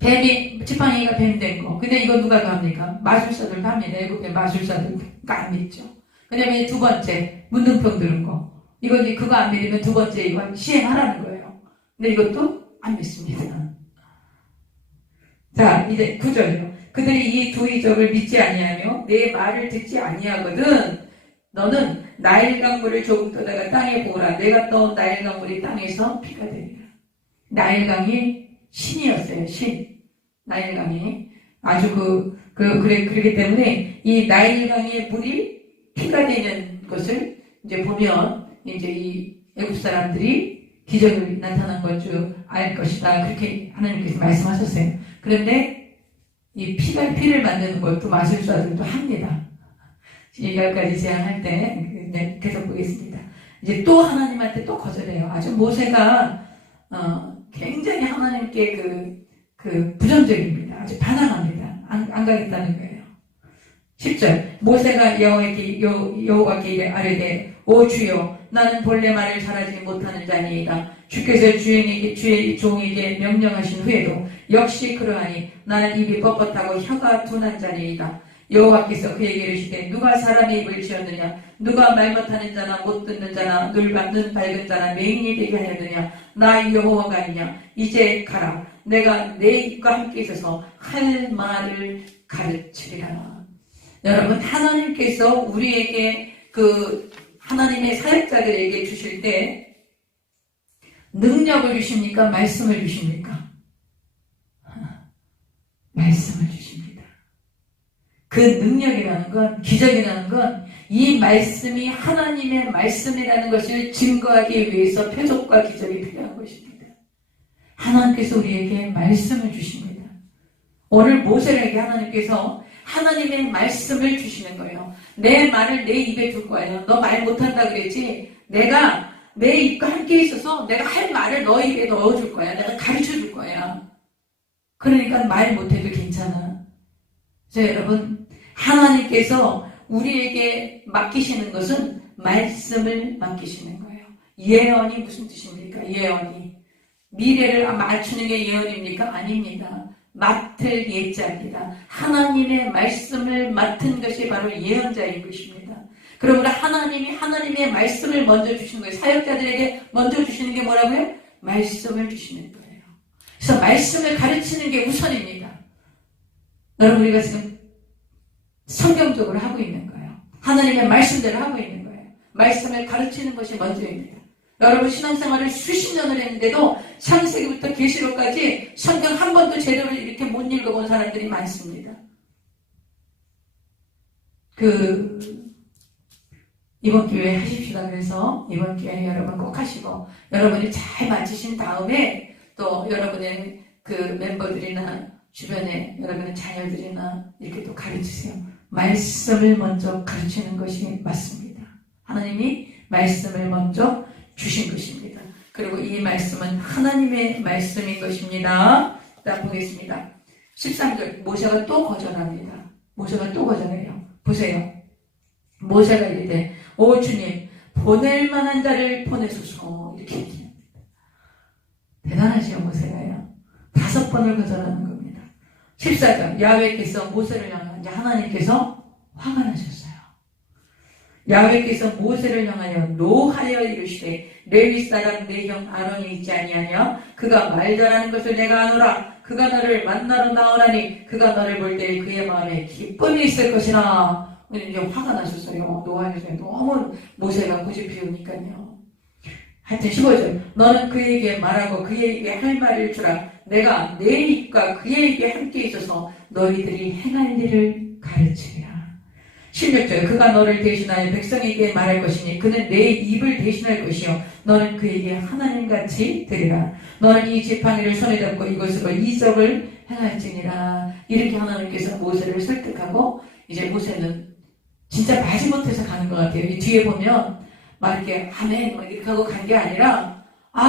뱀이, 지팡이가 뱀 된 거. 근데 이거 누가 합니까? 마술사들도 합니다. 애국의 마술사들도 안 믿죠. 그 다음에 두 번째, 문둥병 드는 거. 이거 이제 그거 안 믿으면 두 번째 이거 시행하라는 거예요. 근데 이것도 안 믿습니다. 자, 이제 9절이요. 그들이 이 두 이적을 믿지 아니하며 내 말을 듣지 아니하거든 너는 나일 강물을 조금 떠다가 땅에 보라. 내가 떠온 나일 강물이 땅에서 피가 되리라. 나일 강이 신이었어요. 신. 나일 강이. 아주 그렇기 때문에 이 나일 강의 물이 피가 되는 것을 이제 보면 이제 이 애국 사람들이 기적이 나타난 것 줄 알 것이다. 그렇게 하나님께서 말씀하셨어요. 그런데 이 피를 만드는 것도 마술사들도 합니다. 2절까지 제안할 때 계속 보겠습니다. 이제 또 하나님한테 또 거절해요. 아주 모세가 굉장히 하나님께 부정적입니다. 아주 반항합니다. 안 가겠다는 거예요. 10절 모세가 여호와께 아뢰되 오 주여 나는 본래 말을 잘하지 못하는 자니이다. 주께서 주의 종에게 명령하신 후에도 역시 그러하니 나는 입이 뻣뻣하고 혀가 둔한 자니이다. 여호와께서 그에게 이르시되 누가 사람의 입을 지었느냐 누가 말 못하는 자나 못 듣는 자나 눈 밝은 자나 맹인이 되게 하였느냐 나 여호와가 아니냐. 이제 가라. 내가 내 입과 함께 있어서 할 말을 가르치리라. 여러분, 하나님께서 우리에게 하나님의 사역자들에게 주실 때 능력을 주십니까? 말씀을 주십니까? 말씀을 주십니다. 그 능력이라는 건, 기적이라는 건 이 말씀이 하나님의 말씀이라는 것을 증거하기 위해서 표적과 기적이 필요한 것입니다. 하나님께서 우리에게 말씀을 주십니다. 오늘 모세에게 하나님께서 하나님의 말씀을 주시는 거예요. 내 말을 내 입에 둘 거예요. 너 말 못한다 그랬지? 내가 내 입과 함께 있어서 내가 할 말을 너 입에 넣어줄 거야. 내가 가르쳐 줄 거야. 그러니까 말 못해도 괜찮아. 자, 여러분, 하나님께서 우리에게 맡기시는 것은 말씀을 맡기시는 거예요. 예언이 무슨 뜻입니까? 예언이. 미래를 맞추는 게 예언입니까? 아닙니다. 맡을 예자입니다. 하나님의 말씀을 맡은 것이 바로 예언자인 것입니다. 그러므로 하나님이 하나님의 말씀을 먼저 주시는 거예요. 사역자들에게 먼저 주시는 게 뭐라고요? 말씀을 주시는 거예요. 그래서 말씀을 가르치는 게 우선입니다. 여러분, 우리가 지금 성경적으로 하고 있는 거예요. 하나님의 말씀대로 하고 있는 거예요. 말씀을 가르치는 것이 먼저입니다. 여러분, 신앙생활을 수십 년을 했는데도 창세기부터 계시록까지 성경 한 번도 제대로 이렇게 못 읽어본 사람들이 많습니다. 이번 기회에 하십시다. 그래서 이번 기회에 여러분 꼭 하시고, 여러분이 잘 마치신 다음에 또 여러분의 그 멤버들이나 주변에 여러분의 자녀들이나 이렇게 또 가르치세요. 말씀을 먼저 가르치는 것이 맞습니다. 하나님이 말씀을 먼저 주신 것입니다. 그리고 이 말씀은 하나님의 말씀인 것입니다. 자, 보겠습니다. 13절, 모세가 또 거절합니다. 모세가 또 거절해요. 보세요. 모세가 이르되 오 주님, 보낼 만한 자를 보내소서. 이렇게 얘기합니다. 대단하시요 모세가요. 5번을 거절하는 겁니다. 14절, 야훼께서 모세를 향하여, 이제 하나님께서 화가 나셨어요. 야훼께서 모세를 향하여 노하여 이르시되 레위 사람 내 형 아론이 있지 아니하냐? 그가 말잘하는 것을 내가 아노라. 그가 너를 만나러 나오라니 그가 너를 볼 때 그의 마음에 기쁨이 있을 것이라. 이제 화가 나셨어요. 노하여서 너무 모세가 고집 피우니까요. 하여튼 15절, 너는 그에게 말하고 그에게 할 말을 주라. 내가 내 입과 그의 입에 함께 있어서 너희들이 행할 일을 가르치리라. 16절, 그가 너를 대신하여 백성에게 말할 것이니 그는 내 입을 대신할 것이요 너는 그에게 하나님같이 되리라. 너는 이 지팡이를 손에 잡고 이것으로 이적을 행할지니라. 이렇게 하나님께서 모세를 설득하고, 이제 모세는 진짜 마지못해서 가는 것 같아요. 이 뒤에 보면 막 이렇게 아멘 막 이렇게 하고 간 게 아니라,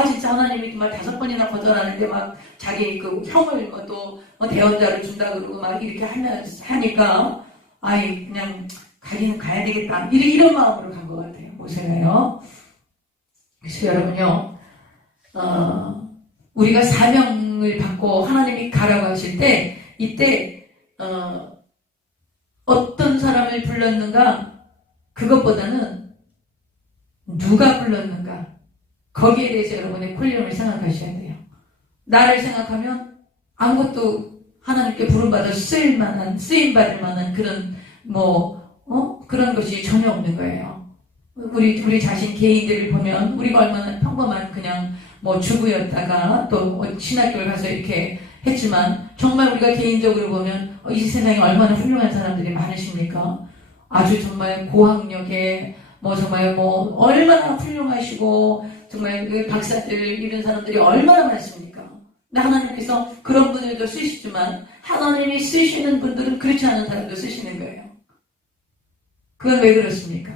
진짜 하나님이 막 5번이나 거절하는데 막 자기 그 형을 또 대언자를 준다 그러고 막 이렇게 하니까 그냥 가기는 가야 되겠다, 이런 마음으로 간 것 같아요, 모세가요. 그래서 여러분요, 우리가 사명을 받고 하나님이 가라고 하실 때, 이때 어떤 사람을 불렀는가, 그것보다는 누가 불렀는가, 거기에 대해서 여러분의 콜링을 생각하셔야 돼요. 나를 생각하면 아무것도 하나님께 부름받아 쓰임받을 만한 그런 그런 것이 전혀 없는 거예요. 우리 자신 개인들을 보면 우리가 얼마나 평범한 그냥 주부였다가 또 신학교를 가서 이렇게 했지만, 정말 우리가 개인적으로 보면 이 세상에 얼마나 훌륭한 사람들이 많으십니까? 아주 정말 고학력에 정말 얼마나 훌륭하시고 정말 그 박사들 이런 사람들이 얼마나 많습니까? 근데 하나님께서 그런 분들도 쓰시지만 하나님이 쓰시는 분들은 그렇지 않은 사람도 쓰시는 거예요. 그건 왜 그렇습니까?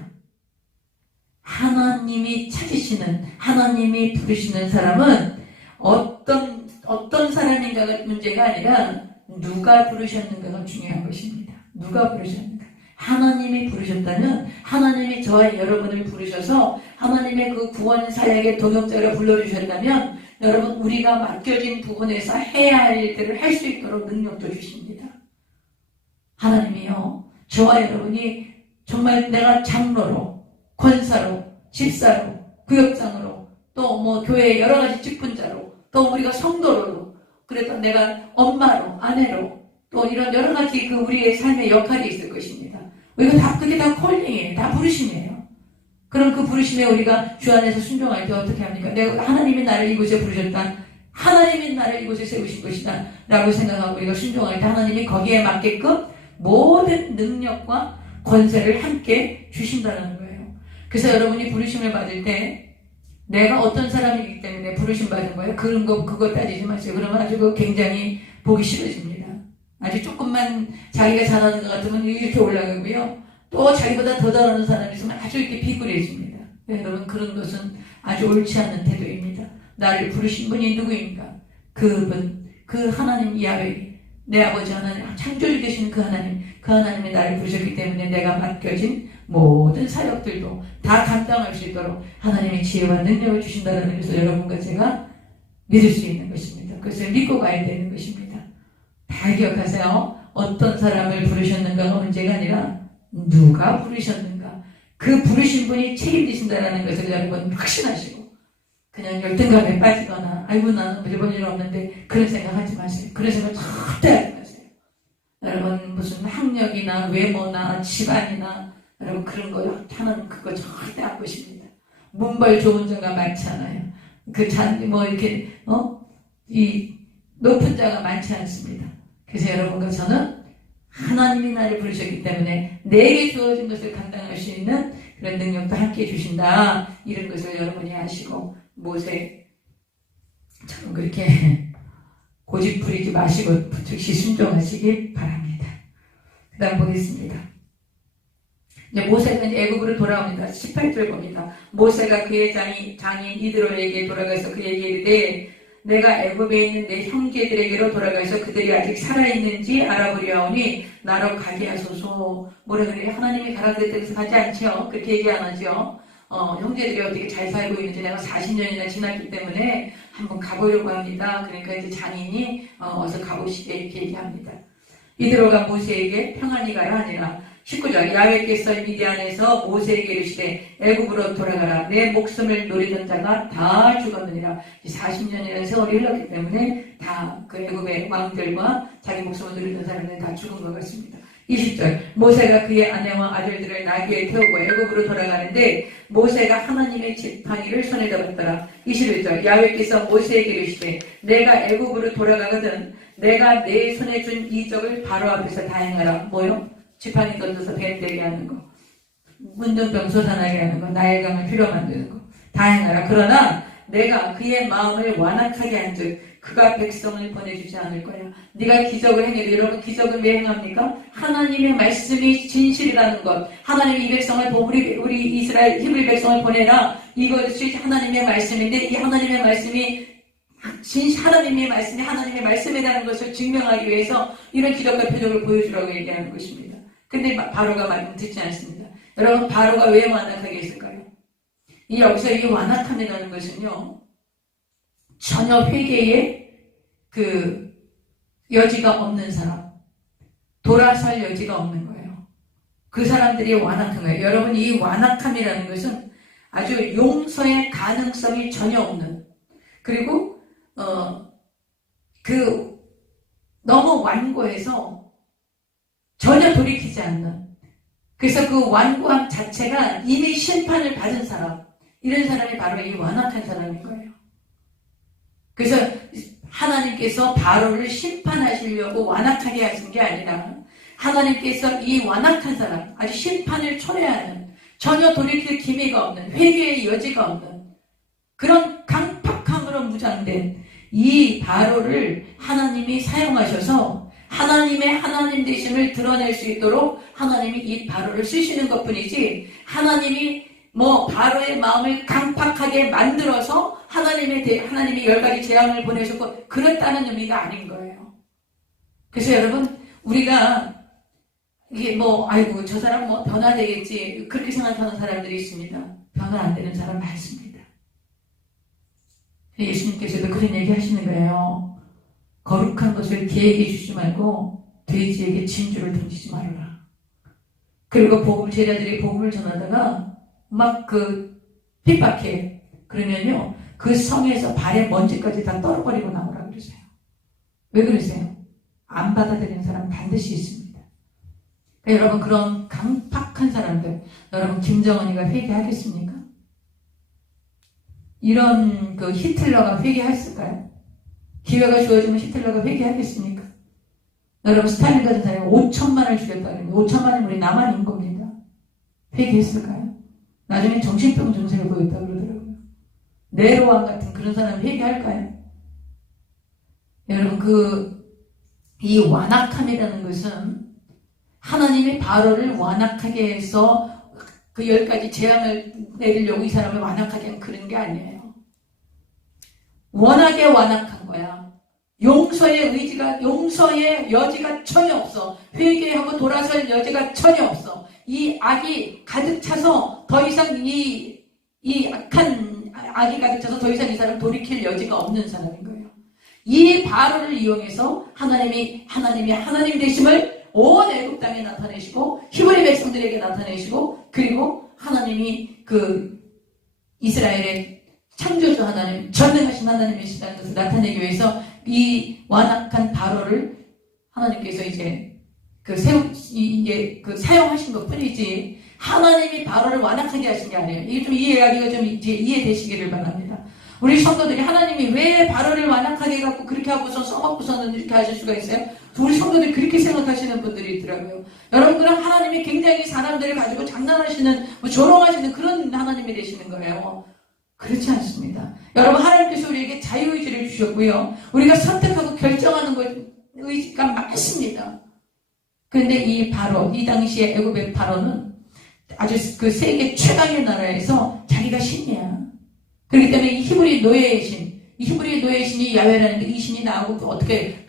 하나님이 찾으시는, 하나님이 부르시는 사람은 어떤 사람인가가 문제가 아니라 누가 부르셨는가가 중요한 것입니다. 누가 부르셨는가. 하나님이 부르셨다면, 하나님이 저와 여러분을 부르셔서 하나님의 그 구원 사역의 동역자로 불러주셨다면, 여러분 우리가 맡겨진 부분에서 해야 할 일들을 할 수 있도록 능력도 주십니다. 하나님이요, 저와 여러분이 정말 내가 장로로, 권사로, 집사로, 구역장으로, 또 교회의 여러 가지 직분자로, 또 우리가 성도로, 그래도 내가 엄마로, 아내로, 또 이런 여러 가지 그 우리의 삶의 역할이 있을 것입니다. 우리가 그게 다 콜링이에요. 다 부르심이에요. 그럼 그 부르심에 우리가 주 안에서 순종할 때 어떻게 합니까? 하나님이 나를 이곳에 부르셨다. 하나님이 나를 이곳에 세우신 것이다. 라고 생각하고 우리가 순종할 때 하나님이 거기에 맞게끔 모든 능력과 권세를 함께 주신다는 거예요. 그래서 여러분이 부르심을 받을 때 내가 어떤 사람이기 때문에 부르심 받은 거예요. 그거 따지지 마세요. 그러면 아주 굉장히 보기 싫어집니다. 아주 조금만 자기가 잘하는 것 같으면 이렇게 올라가고요. 또 자기보다 더 잘하는 사람이 있으면 아주 이렇게 비굴해집니다. 여러분, 그런 것은 아주 옳지 않은 태도입니다. 나를 부르신 분이 누구인가? 그분, 그 하나님 야훼, 내 아버지 하나님, 창조주 되시는 그 하나님이 나를 부르셨기 때문에 내가 맡겨진 모든 사역들도 다 감당할 수 있도록 하나님의 지혜와 능력을 주신다는 것을 여러분과 제가 믿을 수 있는 것입니다. 그것을 믿고 가야 되는 것입니다. 다 기억하세요. 어떤 사람을 부르셨는가가 문제가 아니라 누가 부르셨는가, 그 부르신 분이 책임지신다는 것을 여러분 확신하시고, 그냥 열등감에 빠지거나 아이고 나는 해본 일 없는데 그런 생각하지 마세요. 그런 생각 절대 하지 마세요. 여러분 무슨 학력이나 외모나 집안이나 여러분 그런 거 하는 그거 절대 안 보십니다. 문벌 좋은 자가 많지 않아요. 이렇게 이 높은 자가 많지 않습니다. 그래서 여러분과 저는 하나님이 나를 부르셨기 때문에 내게 주어진 것을 감당할 수 있는 그런 능력도 함께 주신다. 이런 것을 여러분이 아시고 모세처럼 그렇게 고집 부리지 마시고 즉시 순종하시길 바랍니다. 그 다음 보겠습니다. 이제 모세가 애굽으로 돌아옵니다. 18절 봅니다. 모세가 그의 장인 이드로에게 돌아가서 그에게 이르되 내가 애굽에 있는 내 형제들에게로 돌아가서 그들이 아직 살아있는지 알아보려 하오니 나로 가게 하소서. 뭐라 그래요? 하나님이 가라 그랬다고 가지 않죠. 그렇게 얘기 안 하죠. 형제들이 어떻게 잘 살고 있는지 내가 40년이나 지났기 때문에 한번 가보려고 합니다. 그러니까 이제 장인이 어서 가보시게 이렇게 얘기합니다. 이드로가 모세에게 평안히 가라 하니라. 19절 야훼께서 미디안에서 모세에게 이르시되 애굽으로 돌아가라. 내 목숨을 노리던 자가 다 죽었느니라. 40년이라는 세월이 흘렀기 때문에 다 그 애굽의 왕들과 자기 목숨을 노리던 사람들은 다 죽은 것 같습니다. 20절 모세가 그의 아내와 아들들을 나귀에 태우고 애굽으로 돌아가는데 모세가 하나님의 지팡이를 손에 잡았더라. 21절 야훼께서 모세에게 이르시되 내가 애굽으로 돌아가거든 내가 내 손에 준 이적을 바로 앞에서 다 행하라. 뭐요? 지팡이 던져서 뱀 되게 하는 거, 문둥병 솟아나게 하는 거, 나일강을 피로 만드는 거 다 행하라. 그러나 내가 그의 마음을 완악하게 한즉 그가 백성을 보내주지 않을 거야. 네가 기적을 행해도 여러분 기적은 왜 행합니까? 하나님의 말씀이 진실이라는 것. 하나님이 이 백성을 우리 이스라엘 히브리 백성을 보내라. 이것이 하나님의 말씀인데 이 하나님의 말씀이 하나님의 말씀이라는 것을 증명하기 위해서 이런 기적과 표적을 보여주라고 얘기하는 것입니다. 근데 바로가 말 듣지 않습니다. 여러분 바로가 왜 완악하게 했을까요? 여기서 이 완악함이라는 것은요 전혀 회개의 그 여지가 없는 사람, 돌아설 여지가 없는 거예요. 그 사람들이 완악한 거예요. 여러분 이 완악함이라는 것은 아주 용서의 가능성이 전혀 없는, 그리고 너무 완고해서 전혀 돌이키지 않는, 그래서 그 완고함 자체가 이미 심판을 받은 사람, 이런 사람이 바로 이 완악한 사람인 거예요. 그래서 하나님께서 바로를 심판하시려고 완악하게 하신 게 아니라 하나님께서 이 완악한 사람, 아주 심판을 초래하는, 전혀 돌이킬 기미가 없는, 회개의 여지가 없는 그런 강팍함으로 무장된 이 바로를 하나님이 사용하셔서 하나님의 하나님 되심을 드러낼 수 있도록 하나님이 이 바로를 쓰시는 것뿐이지, 하나님이 바로의 마음을 강팍하게 만들어서 하나님이 10가지 재앙을 보내셨고 그랬다는 의미가 아닌 거예요. 그래서 여러분 우리가 이게 아이고 저 사람 변화되겠지 그렇게 생각하는 사람들이 있습니다. 변화 안 되는 사람 많습니다. 예수님께서도 그런 얘기 하시는 거예요. 거룩한 것을 개에게 주지 말고 돼지에게 진주를 던지지 말아라. 그리고 제자들이 복음을 전하다가 막 핍박해. 그러면요 그 성에서 발에 먼지까지 다 떨어버리고 나오라 그러세요. 왜 그러세요? 안 받아들이는 사람 반드시 있습니다. 그러니까 여러분 그런 강팍한 사람들, 여러분 김정은이가 회개하겠습니까? 이런 히틀러가 회개했을까요? 기회가 주어지면 히틀러가 회개하겠습니까? 여러분 스탈린 같은 사람이 5천만을 죽였다는 거예요. 5천만은 우리 남한인 겁니다. 회개했을까요? 나중에 정신병 증세를 보였다고 그러더라고요. 네로왕 같은 그런 사람 회개할까요? 여러분 이 완악함이라는 것은 하나님이 바로를 완악하게 해서 그 10가지 재앙을 내리려고 이 사람을 완악하게 한 그런 게 아니에요. 워낙에 완악한 거야. 용서의 여지가 전혀 없어. 회개하고 돌아설 여지가 전혀 없어. 이 악이 가득 차서 더 이상 이 악한 악이 가득 차서 더 이상 이 사람 돌이킬 여지가 없는 사람인 거예요. 이 바로를 이용해서 하나님이 하나님 되심을 온 애굽 땅에 나타내시고 히브리 백성들에게 나타내시고, 그리고 하나님이 이스라엘의 창조주 하나님, 전능하신 하나님이시다는 것을 나타내기 위해서 이 완악한 바로를 하나님께서 이제 사용하신 것 뿐이지, 하나님이 바로를 완악하게 하신 게 아니에요. 이게 좀 이해하기가 좀 이해되시기를 바랍니다. 우리 성도들이 하나님이 왜 바로를 완악하게 해갖고 그렇게 하고서 써먹고서는 이렇게 하실 수가 있어요? 우리 성도들이 그렇게 생각하시는 분들이 있더라고요. 여러분, 그럼 하나님이 굉장히 사람들을 가지고 장난하시는, 조롱하시는 그런 하나님이 되시는 거예요. 그렇지 않습니다. 여러분, 하나님께서 우리에게 자유의지를 주셨고요. 우리가 선택하고 결정하는 의지가 많습니다. 그런데 이 당시에 애굽의 바로는 아주 그 세계 최강의 나라에서 자기가 신이야. 그렇기 때문에 이 히브리 노예의 신이 야훼라는 게 이 신이 나하고 어떻게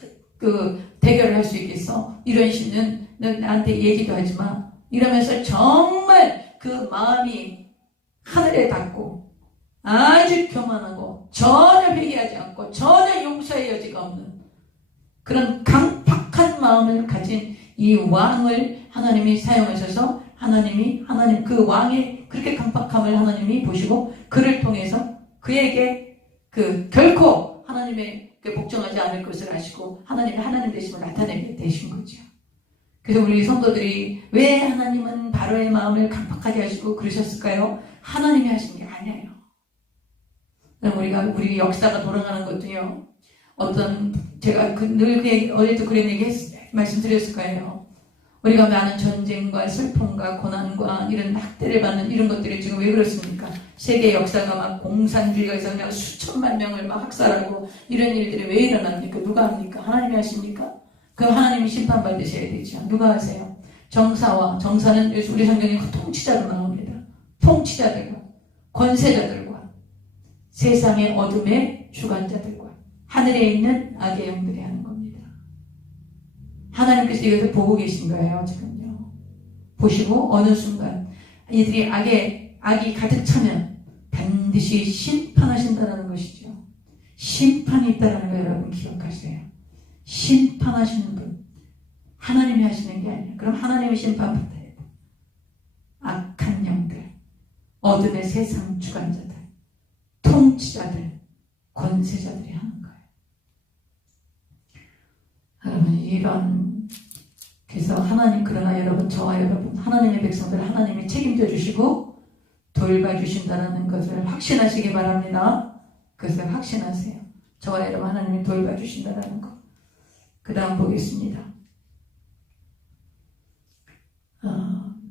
대결을 할 수 있겠어? 이런 신은 넌 나한테 얘기도 하지 마. 이러면서 정말 그 마음이 하늘에 닿고 아주 교만하고 전혀 회개하지 않고 전혀 용서의 여지가 없는 그런 강팍한 마음을 가진 이 왕을 하나님이 사용하셔서 하나님 그 왕의 그렇게 강팍함을 하나님이 보시고 그를 통해서 그에게 결코 하나님의 복종하지 않을 것을 아시고 하나님 되심을 나타내게 되신 거죠. 그래서 우리 성도들이 왜 하나님은 바로의 마음을 강팍하게 하시고 그러셨을까요? 하나님이 하신 게 아니에요. 우리 역사가 돌아가는 것도요. 제가 늘 어제도 그런 얘기 말씀드렸을 거예요. 우리가 많은 전쟁과 슬픔과 고난과 이런 학대를 받는 이런 것들이 지금 왜 그렇습니까? 세계 역사가 막 공산주의가 있어서 그냥 수천만 명을 막 학살하고 이런 일들이 왜 일어납니까? 누가 합니까? 하나님이 하십니까? 그럼 하나님이 심판받으셔야 되죠. 누가 하세요? 정사는 우리 성경에 통치자로 나옵니다. 통치자들과 권세자들과 세상의 어둠의 주관자들과 하늘에 있는 악의 영들이 하는 겁니다. 하나님께서 이것을 보고 계신 거예요. 지금요. 보시고 어느 순간 이들이 악이 가득 차면 반드시 심판하신다는 것이죠. 심판이 있다는 거 여러분 기억하세요. 심판하시는 분 하나님이 하시는 게 아니에요. 그럼 하나님의 심판받아야 돼. 악한 영들, 어둠의 세상 주관자들, 통치자들, 권세자들이 하는 거예요. 여러분 그래서 그러나 여러분, 저와 여러분, 하나님의 백성들 하나님이 책임져 주시고 돌봐주신다는 것을 확신하시기 바랍니다. 그것을 확신하세요. 저와 여러분 하나님이 돌봐주신다는 것. 그 다음 보겠습니다.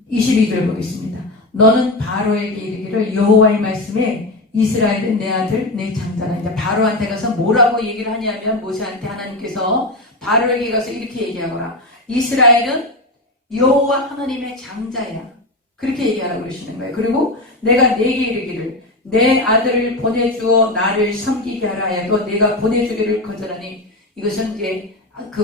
22절 보겠습니다. 너는 바로에게 이르기를 여호와의 말씀에 이스라엘은 내 아들 내 장자라. 이제 바로한테 가서 뭐라고 얘기를 하냐면 모세한테 하나님께서 바로에게 가서 이렇게 얘기하거라. 이스라엘은 여호와 하나님의 장자야. 그렇게 얘기하라고 그러시는 거예요. 그리고 내가 네게 이르기를 내 아들을 보내주어 나를 섬기게 하라 해도 내가 보내주기를 거절하니, 이것은 이제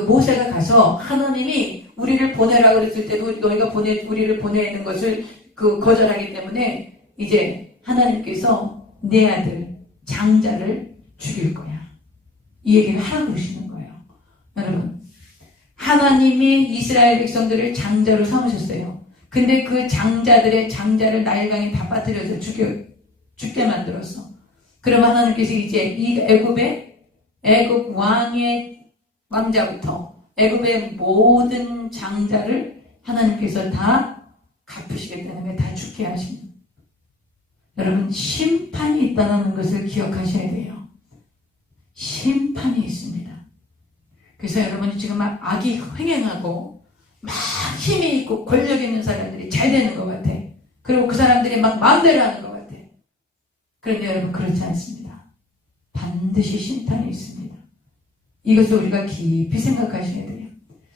모세가 가서 하나님이 우리를 보내라 그랬을 때도 너희가 우리를 보내는 것을 거절하기 때문에 이제 하나님께서 내 아들 장자를 죽일 거야. 이 얘기를 하라고 그러시는 거예요. 여러분, 하나님이 이스라엘 백성들을 장자로 삼으셨어요. 근데 그 장자를 나일강에 다 빠뜨려서 죽게 만들었어. 그러면 하나님께서 이제 이 애굽 왕자부터 애굽의 모든 장자를 하나님께서 다 갚으시기 때문에 다 죽게 하십니다. 여러분, 심판이 있다는 것을 기억하셔야 돼요. 심판이 있습니다. 그래서 여러분이 지금 막 악이 횡행하고 막 힘이 있고 권력 있는 사람들이 잘 되는 것 같아. 그리고 그 사람들이 막 마음대로 하는 것 같아. 그런데 여러분, 그렇지 않습니다. 반드시 심판이 있습니다. 이것을 우리가 깊이 생각하셔야 돼요.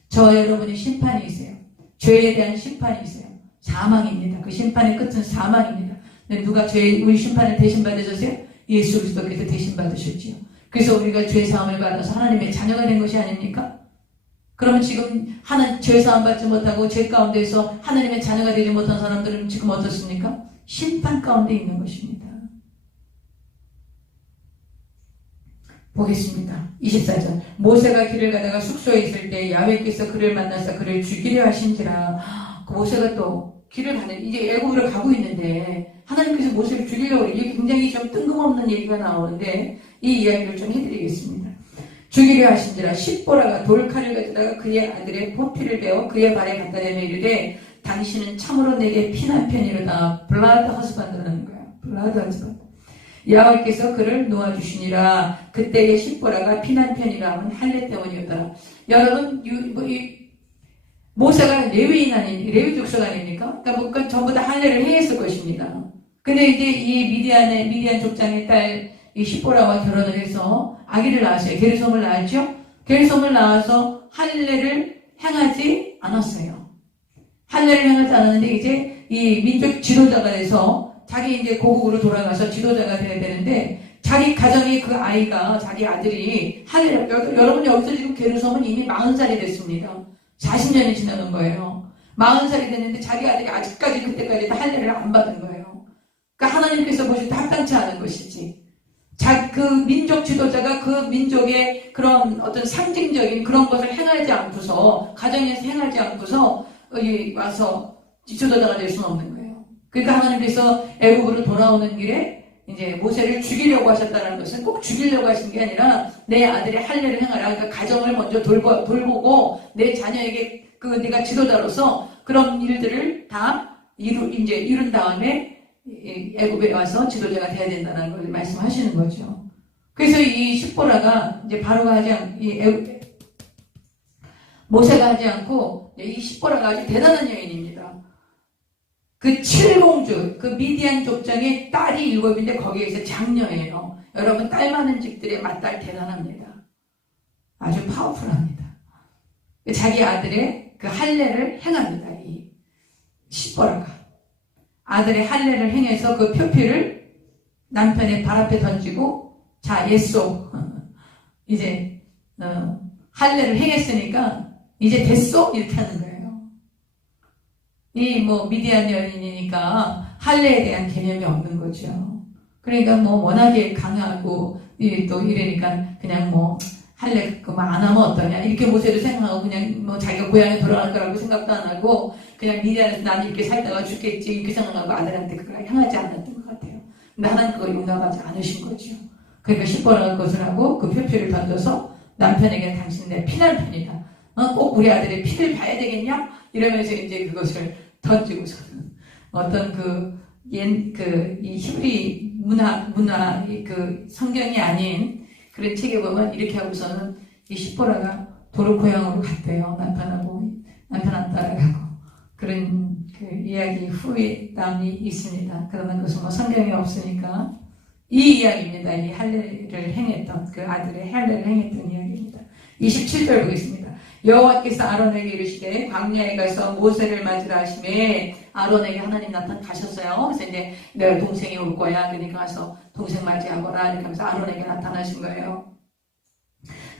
저와 여러분의 심판이 있어요. 죄에 대한 심판이 있어요. 사망입니다. 그 심판의 끝은 사망입니다. 누가 우리 심판을 대신 받으셨어요? 예수 그리스도께서 대신 받으셨지요. 그래서 우리가 죄 사함을 받아서 하나님의 자녀가 된 것이 아닙니까? 그러면 지금 죄 사함 받지 못하고 죄 가운데서 하나님의 자녀가 되지 못한 사람들은 지금 어떻습니까? 심판 가운데 있는 것입니다. 보겠습니다. 24절. 모세가 길을 가다가 숙소에 있을 때 야훼께서 그를 만나서 그를 죽이려 하신지라. 모세가 또 길을 이제 애굽으로 가고 있는데 하나님께서 모세를 죽이려고 해요. 이게 굉장히 좀 뜬금없는 얘기가 나오는데 이 이야기를 좀 해드리겠습니다. 죽이려 하신지라. 십보라가 돌칼을 가져다가 그의 아들의 포피를 베어 그의 발에 갖다 대며 이르되 당신은 참으로 내게 피난편이로다. 블라드 허스반드라는 거야. 블라드 허스반드. 여호와께서 그를 놓아주시니라. 그때의 십보라가 피난편이라 하면 할례 때문이었더라. 여러분, 모세가 레위인 레위 족속 아닙니까? 그러니까 전부 다 할례를 행했을 것입니다. 근데 이제 이 미디안 족장의 딸 이 십보라와 결혼을 해서 아기를 낳았어요. 게르솜을 낳았죠? 게르솜을 낳아서 할례를 행하지 않았어요. 할례를 행하지 않았는데 이제 이 민족 지도자가 돼서 자기 이제 고국으로 돌아가서 지도자가 돼야 되는데 자기 가정의 그 아이가 자기 아들이 할례를 여러분 여기서 지금 게르솜은 이미 40살이 됐습니다. 40년이 지나는 거예요. 40살이 됐는데 자기 아들이 아직까지 그때까지 할례를 안 받은 거예요. 그러니까 하나님께서 보실 때 합당치 않은 것이지. 그 민족 지도자가 그 민족의 그런 어떤 상징적인 그런 것을 행하지 않고서 가정에서 행하지 않고서 여기 와서 지도자가 될 수는 없는 거예요. 그러니까 하나님께서 애굽으로 돌아오는 길에 이제 모세를 죽이려고 하셨다는 것은 꼭 죽이려고 하신 게 아니라 내 아들의 할례를 행하라. 그러니까 가정을 먼저 돌보고 내 자녀에게 네가 지도자로서 그런 일들을 다 이룬 다음에 애굽에 와서 지도자가 돼야 된다는 걸 말씀하시는 거죠. 그래서 이 십보라가 이제 바로가 모세가 하지 않고 이 십보라가 아주 대단한 여인입니다. 그 칠공주, 그 미디안 족장의 딸이 7인데 거기에서 장녀예요. 여러분 딸 많은 집들의 맏딸 대단합니다. 아주 파워풀합니다. 자기 아들의 그 할례를 행합니다. 이 십보라가. 아들의 할례를 행해서 그 표피를 남편의 발 앞에 던지고 자 예소 이제 할례를 행했으니까 이제 됐어? 이렇게 하는 거예요. 이 미디안 여인이니까 할례에 대한 개념이 없는 거죠. 그러니까 워낙에 강하고 또 이러니까 그냥 할례 안 하면 어떠냐 이렇게 모세도 생각하고 그냥 자기가 고향에 돌아갈 거라고 생각도 안 하고 그냥 미디안에서 나는 이렇게 살다가 죽겠지 이렇게 생각하고 아들한테 그걸 향하지 않았던 것 같아요. 근데 하나님 그걸 용납하지 않으신 거죠. 그러니까 십보라가 것을 하고 그 표표를 던져서 남편에게 당신 내 피난편이다. 꼭 우리 아들의 피를 봐야 되겠냐? 이러면서 이제 그것을 던지고서는 어떤 이 히브리 문화 그 성경이 아닌 그런 책에 보면 이렇게 하고서는 이 십보라가 도로 고향으로 갔대요. 남편 안 따라가고 그런 그 이야기 후회담이 있습니다. 그러나 그것은 성경에 없으니까 이 이야기입니다. 이 할례를 행했던 그 아들의 할례를 행했던 이야기입니다. 27절 보겠습니다. 여호와께서 아론에게 이르시되 광야에 가서 모세를 맞으라 하시매 아론에게 하나님 나타나셨어요. 그래서 이제 내 동생이 올 거야. 그러니까 가서 동생 맞이하거라. 이렇게 하면서 아론에게 나타나신 거예요.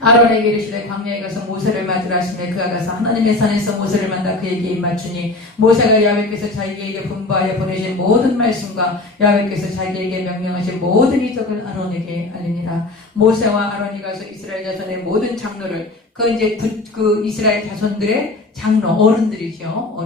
아론에게 이르시되 광야에 가서 모세를 맞으라 하시매 그가 가서 하나님의 산에서 모세를 만나 그에게 입맞추니 모세가 야훼께서 자기에게 분부하여 보내신 모든 말씀과 야훼께서 자기에게 명령하신 모든 이적을 아론에게 알리니라. 모세와 아론이 가서 이스라엘 자손의 모든 장로를 그 이스라엘 자손들의 장로 어른들이죠.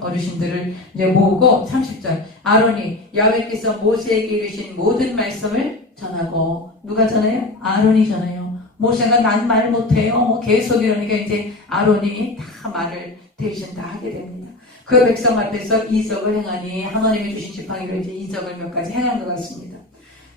어르신들을 이제 모으고 30절 아론이 야훼께서 모세에게 이르신 모든 말씀을 전하고 누가 전해요? 아론이 전해요. 모세가 난 말 못해요. 계속 이러니까 이제 아론이 다 말을 대신 다 하게 됩니다. 그 백성 앞에서 이적을 행하니 하나님이 주신 지팡이로 이제 이적을 몇 가지 행한 것 같습니다.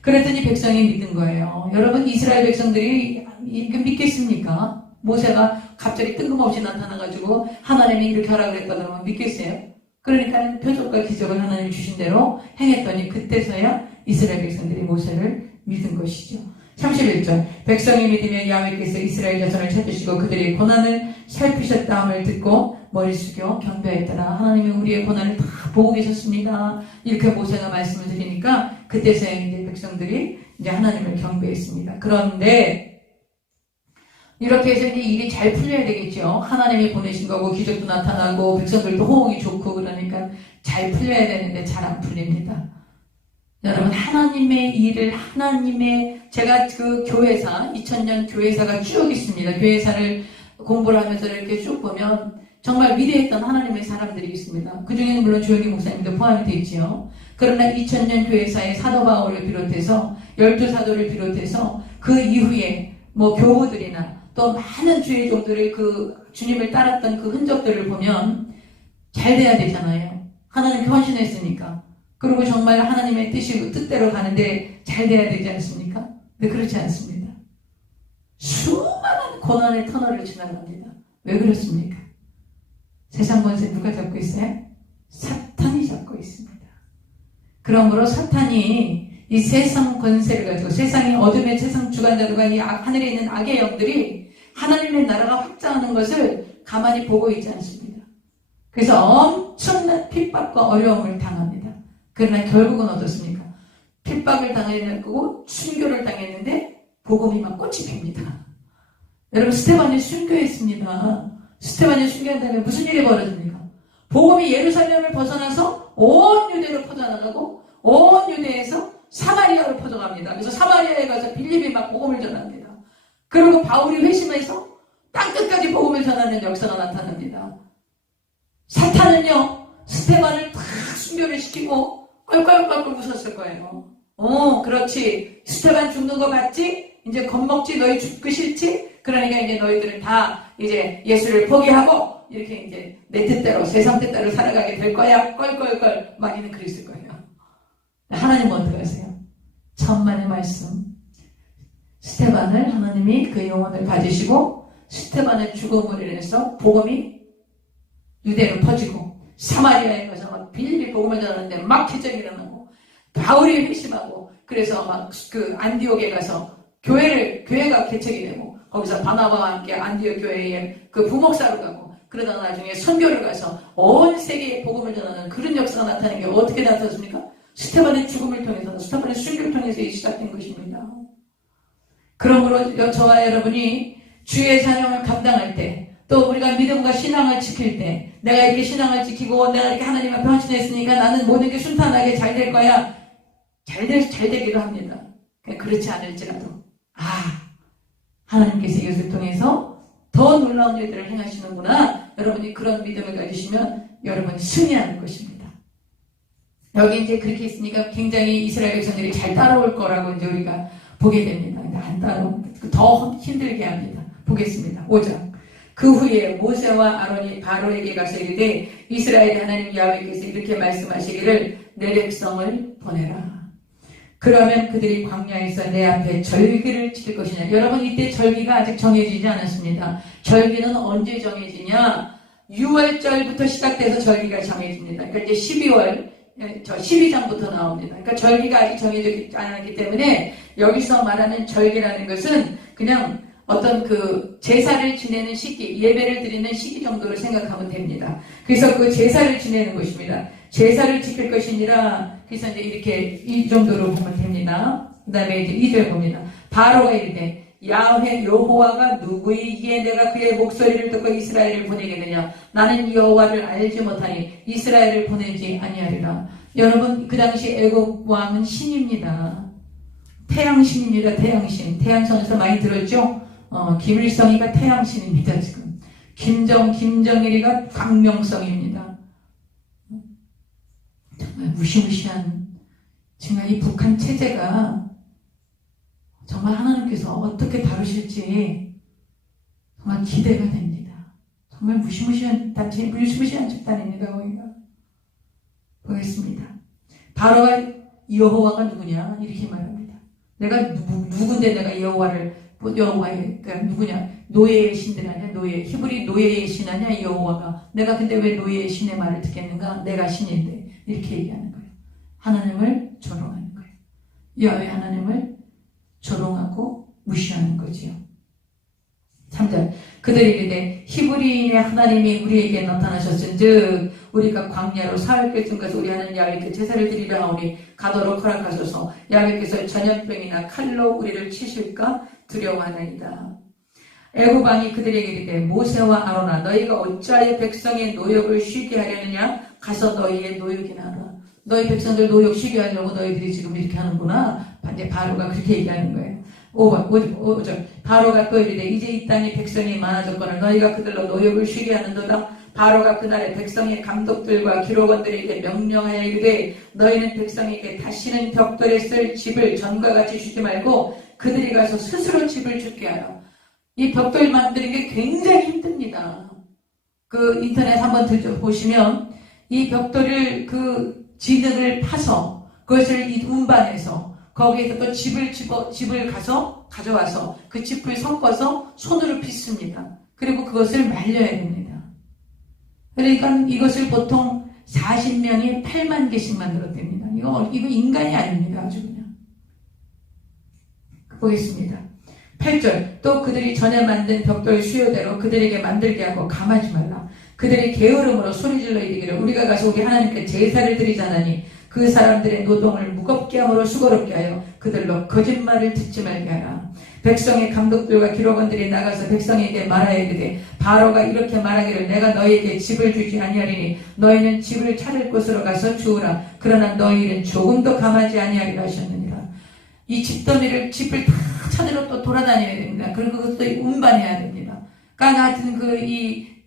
그랬더니 백성이 믿은 거예요. 여러분 이스라엘 백성들이 이렇게 믿겠습니까? 모세가 갑자기 뜬금없이 나타나가지고 하나님이 이렇게 하라고 그랬다면 믿겠어요? 그러니까 표적과 기적을 하나님이 주신 대로 행했더니 그때서야 이스라엘 백성들이 모세를 믿은 것이죠. 31절 백성이 믿으며 야훼께서 이스라엘 자손을 찾으시고 그들의 고난을 살피셨다함을 듣고 머리 숙여 경배했더라. 하나님이 우리의 고난을 다 보고 계셨습니다. 이렇게 모세가 말씀을 드리니까 그때서야 이제 백성들이 이제 하나님을 경배했습니다. 그런데 이렇게 해서 이제 일이 잘 풀려야 되겠죠. 하나님이 보내신 거고 기적도 나타나고 백성들도 호응이 좋고 그러니까 잘 풀려야 되는데 잘 안 풀립니다. 여러분 하나님의 일을 제가 그 교회사 2000년 교회사가 쭉 있습니다. 교회사를 공부를 하면서 이렇게 쭉 보면 정말 위대했던 하나님의 사람들이 있습니다. 그 중에는 물론 조영기 목사님도 포함이 되어 있지요. 그러나 2000년 교회사의 사도 바울을 비롯해서 12사도를 비롯해서 그 이후에 교우들이나 또 많은 주의 종들의 그 주님을 따랐던 그 흔적들을 보면 잘 돼야 되잖아요. 하나님께 헌신했으니까. 그리고 정말 하나님의 뜻대로 가는데 잘 돼야 되지 않습니까? 근데 그렇지 않습니다. 수많은 고난의 터널을 지나갑니다. 왜 그렇습니까? 세상 권세 누가 잡고 있어요? 사탄이 잡고 있습니다. 그러므로 사탄이 이 세상 권세를 가지고 세상의 어둠의 세상 주관자들과 이 하늘에 있는 악의 영들이 하나님의 나라가 확장하는 것을 가만히 보고 있지 않습니다. 그래서 엄청난 핍박과 어려움을 당합니다. 그러나 결국은 어떻습니까? 핍박을 당했고 순교를 당했는데 복음이 막 꽃이 핍니다. 여러분 스테반이 순교했습니다. 스테반이 순교한 다음에 무슨 일이 벌어집니까? 복음이 예루살렘을 벗어나서 온 유대로 퍼져나가고 온 유대에서 사마리아로 퍼져갑니다. 그래서 사마리아에 가서 빌립이 막 복음을 전합니다. 그리고 바울이 회심해서 땅끝까지 복음을 전하는 역사가 나타납니다. 사탄은요 스테반을 다 순교를 시키고 껄껄껄껄 웃었을 거예요. 그렇지. 스테반 죽는 거 봤지? 이제 겁먹지? 너희 죽기 싫지? 그러니까 이제 너희들은 다 이제 예수를 포기하고 이렇게 이제 내 뜻대로 세상 뜻대로 살아가게 될 거야. 껄껄껄 많이는 그랬을 거예요. 하나님은 어떻게 하세요? 천만의 말씀. 스테반을 하나님이 그 영혼을 가지시고 스테반의 죽음으로 인해서 복음이 유대로 퍼지고 사마리아에 가서 막 빌립이 복음을 전하는데 막 기적이 일어나고 바울이 회심하고 그래서 막 그 안디옥에 가서 교회가 개척이 되고 거기서 바나바와 함께 안디옥 교회에 그 부목사로 가고 그러다가 나중에 선교를 가서 온 세계에 복음을 전하는 그런 역사가 나타나는 게 어떻게 나타났습니까? 스테반의 죽음을 통해서 스테반의 순교를 통해서 시작된 것입니다. 그러므로 저와 여러분이 주의 사명을 감당할 때 또 우리가 믿음과 신앙을 지킬 때 내가 이렇게 신앙을 지키고 내가 이렇게 하나님 앞에 헌신했으니까 나는 모든 게 순탄하게 잘 될 거야. 잘 되기도 합니다. 그렇지 않을지라도 하나님께서 이것을 통해서 더 놀라운 일들을 행하시는구나. 여러분이 그런 믿음을 가지시면 여러분이 승리하는 것입니다. 여기 이제 그렇게 있으니까 굉장히 이스라엘 백성들이 잘 따라올 거라고 이제 우리가 보게 됩니다. 근데 안 따라오면 더 힘들게 합니다. 보겠습니다. 5장. 그 후에 모세와 아론이 바로에게 가서 이르되 이스라엘의 하나님 야훼께서 이렇게 말씀하시기를 내 백성을 보내라. 그러면 그들이 광야에서 내 앞에 절기를 지킬 것이냐. 여러분 이때 절기가 아직 정해지지 않았습니다. 절기는 언제 정해지냐. 6월절부터 시작돼서 절기가 정해집니다. 그러니까 이제 12월 12장부터 나옵니다. 그러니까 절기가 아직 정해지지 않았기 때문에 여기서 말하는 절기라는 것은 그냥 어떤 그 제사를 지내는 시기, 예배를 드리는 시기 정도를 생각하면 됩니다. 그래서 그 제사를 지내는 것입니다. 제사를 지킬 것이니라. 그래서 이제 이렇게 이 정도로 보면 됩니다. 그 다음에 이제 2절 봅니다. 바로가 이르되 야훼 여호와가 누구이기에 내가 그의 목소리를 듣고 이스라엘을 보내겠느냐. 나는 여호와를 알지 못하니 이스라엘을 보내지 아니하리라. 여러분 그 당시 애굽 왕은 신입니다. 태양신입니다. 태양신. 태양성에서 많이 들었죠? 김일성이가 태양신입니다. 지금 김정일이가 광명성입니다. 정말 무시무시한 정말 이 북한 체제가 정말 하나님께서 어떻게 다루실지 정말 기대가 됩니다. 정말 무시무시한 단체, 무시무시한 집단입니다. 거기가. 보겠습니다. 바로가 여호와가 누구냐 이렇게 말합니다. 내가 누군데 내가 여호와의 그러니까 누구냐? 노예의 신들 아니야? 히브리 노예의 신 아니야? 여호와가. 내가 근데 왜 노예의 신의 말을 듣겠는가? 내가 신인데. 이렇게 얘기하는 거예요. 하나님을 조롱하는 거예요. 여호와 하나님을 조롱하고 무시하는 거지요. 3절. 그들이 이르되 히브리인의 하나님이 우리에게 나타나셨은즉 우리가 광야로 사흘쯤 가서 우리 하나님 야훼께 제사를 드리려 하오니 가도록 허락하소서. 야훼께서 전염병이나 칼로 우리를 치실까 두려워하나이다. 애굽 왕이 그들에게 이르되 모세와 아론아 너희가 어찌하여 백성의 노역을 쉬게 하려느냐. 가서 너희의 노역이나 하라. 너희 백성들 노역 쉬게 하려고 너희들이 지금 이렇게 하는구나. 이제 바로가 그렇게 얘기하는 거예요. 5절. 바로가 또 이르되 이제 이 땅에 백성이 많아졌거늘 너희가 그들로 노역을 쉬게 하는도다. 바로가 그날에 백성의 감독들과 기록원들에게 명령하여 이르되 너희는 백성에게 다시는 벽돌에 쓸 집을 전과 같이 주지 말고 그들이 가서 스스로 집을 짓게 하라. 이 벽돌 만드는 게 굉장히 힘듭니다. 그 인터넷 한번 보시면 이 벽돌을 그 진흙을 파서 그것을 운반해서 거기에서 또 집을 가서 가져와서 그 짚을 섞어서 손으로 빚습니다. 그리고 그것을 말려야 됩니다. 그러니까 이것을 보통 40명이 8만 개씩 만들었답니다. 이거 인간이 아닙니다. 아주 그냥. 보겠습니다. 8절. 또 그들이 전에 만든 벽돌 수요대로 그들에게 만들게 하고 감하지 말라. 그들이 게으름으로 소리질러 이르기를 우리가 가서 우리 하나님께 제사를 드리자나니 그 사람들의 노동을 무겁게 함으로 수고롭게 하여 그들로 거짓말을 듣지 말게 하라. 백성의 감독들과 기록원들이 나가서 백성에게 말하여 이르되 바로가 이렇게 말하기를 내가 너희에게 집을 주지 아니하리니 너희는 집을 찾을 곳으로 가서 주우라. 그러나 너희는 조금도 감하지 아니하리라 하셨느니라. 이 집더미를 집을 다 찾으러 또 돌아다녀야 됩니다. 그리고 그것도 운반해야 됩니다. 그러니까 하여튼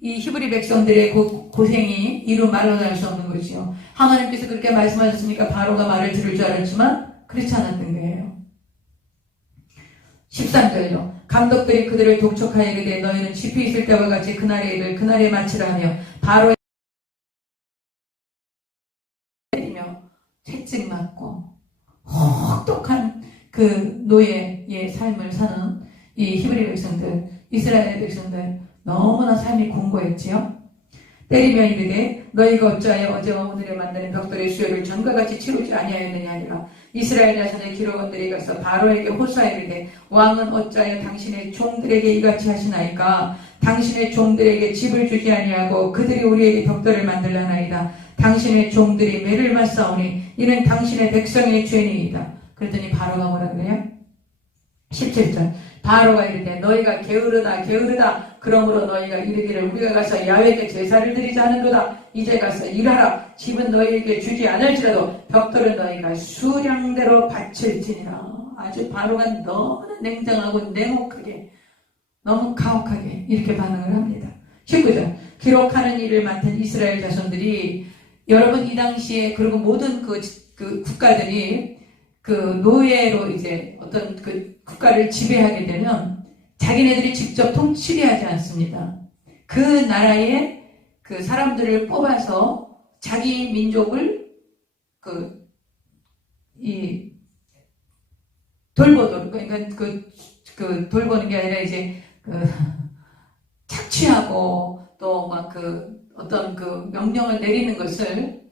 이 히브리 백성들의 고생이 이루 말로 날 수 없는 거지요. 하나님께서 그렇게 말씀하셨으니까 바로가 말을 들을 줄 알았지만 그렇지 않았던 거예요. 13절요. 감독들이 그들을 독촉하여 이르되 너희는 집이 있을 때와 같이 그날의 일을 그날에 마치라 하며 바로의 때리며 채찍 맞고 혹독한 그 노예의 삶을 사는 이 히브리 백성들, 이스라엘 백성들 너무나 삶이 공고했지요. 때리며 이르되 너희가 어찌하여 어제와 오늘에 만드는 벽돌의 수요를 전과 같이 치르지 아니하였느냐 하니라. 이스라엘 자손의 기록원들이 가서 바로에게 호소하여 이르되 왕은 어찌하여 당신의 종들에게 이같이 하시나이까. 당신의 종들에게 집을 주지 아니하고 그들이 우리에게 벽돌을 만들라나이다. 당신의 종들이 매를 맞사오니 이는 당신의 백성의 죄니이다. 그랬더니 바로가 뭐라 그래요? 17절. 바로가 이르되 너희가 게으르다 그러므로 너희가 이르기를 우리가 가서 야훼께 제사를 드리자 하는도다. 이제 가서 일하라. 집은 너희에게 주지 않을지라도 벽돌은 너희가 수량대로 바칠지니라. 아주 바로가 너무나 냉정하고 냉혹하게 너무 가혹하게 이렇게 반응을 합니다. 19절. 기록하는 일을 맡은 이스라엘 자손들이 여러분 이 당시에 그리고 모든 그 국가들이 그 노예로 이제 어떤 그 국가를 지배하게 되면 자기네들이 직접 통치를 하지 않습니다. 그 나라의 그 사람들을 뽑아서 자기 민족을 돌보도록, 그러니까 돌보는 게 아니라 이제 착취하고 또 막 어떤 명령을 내리는 것을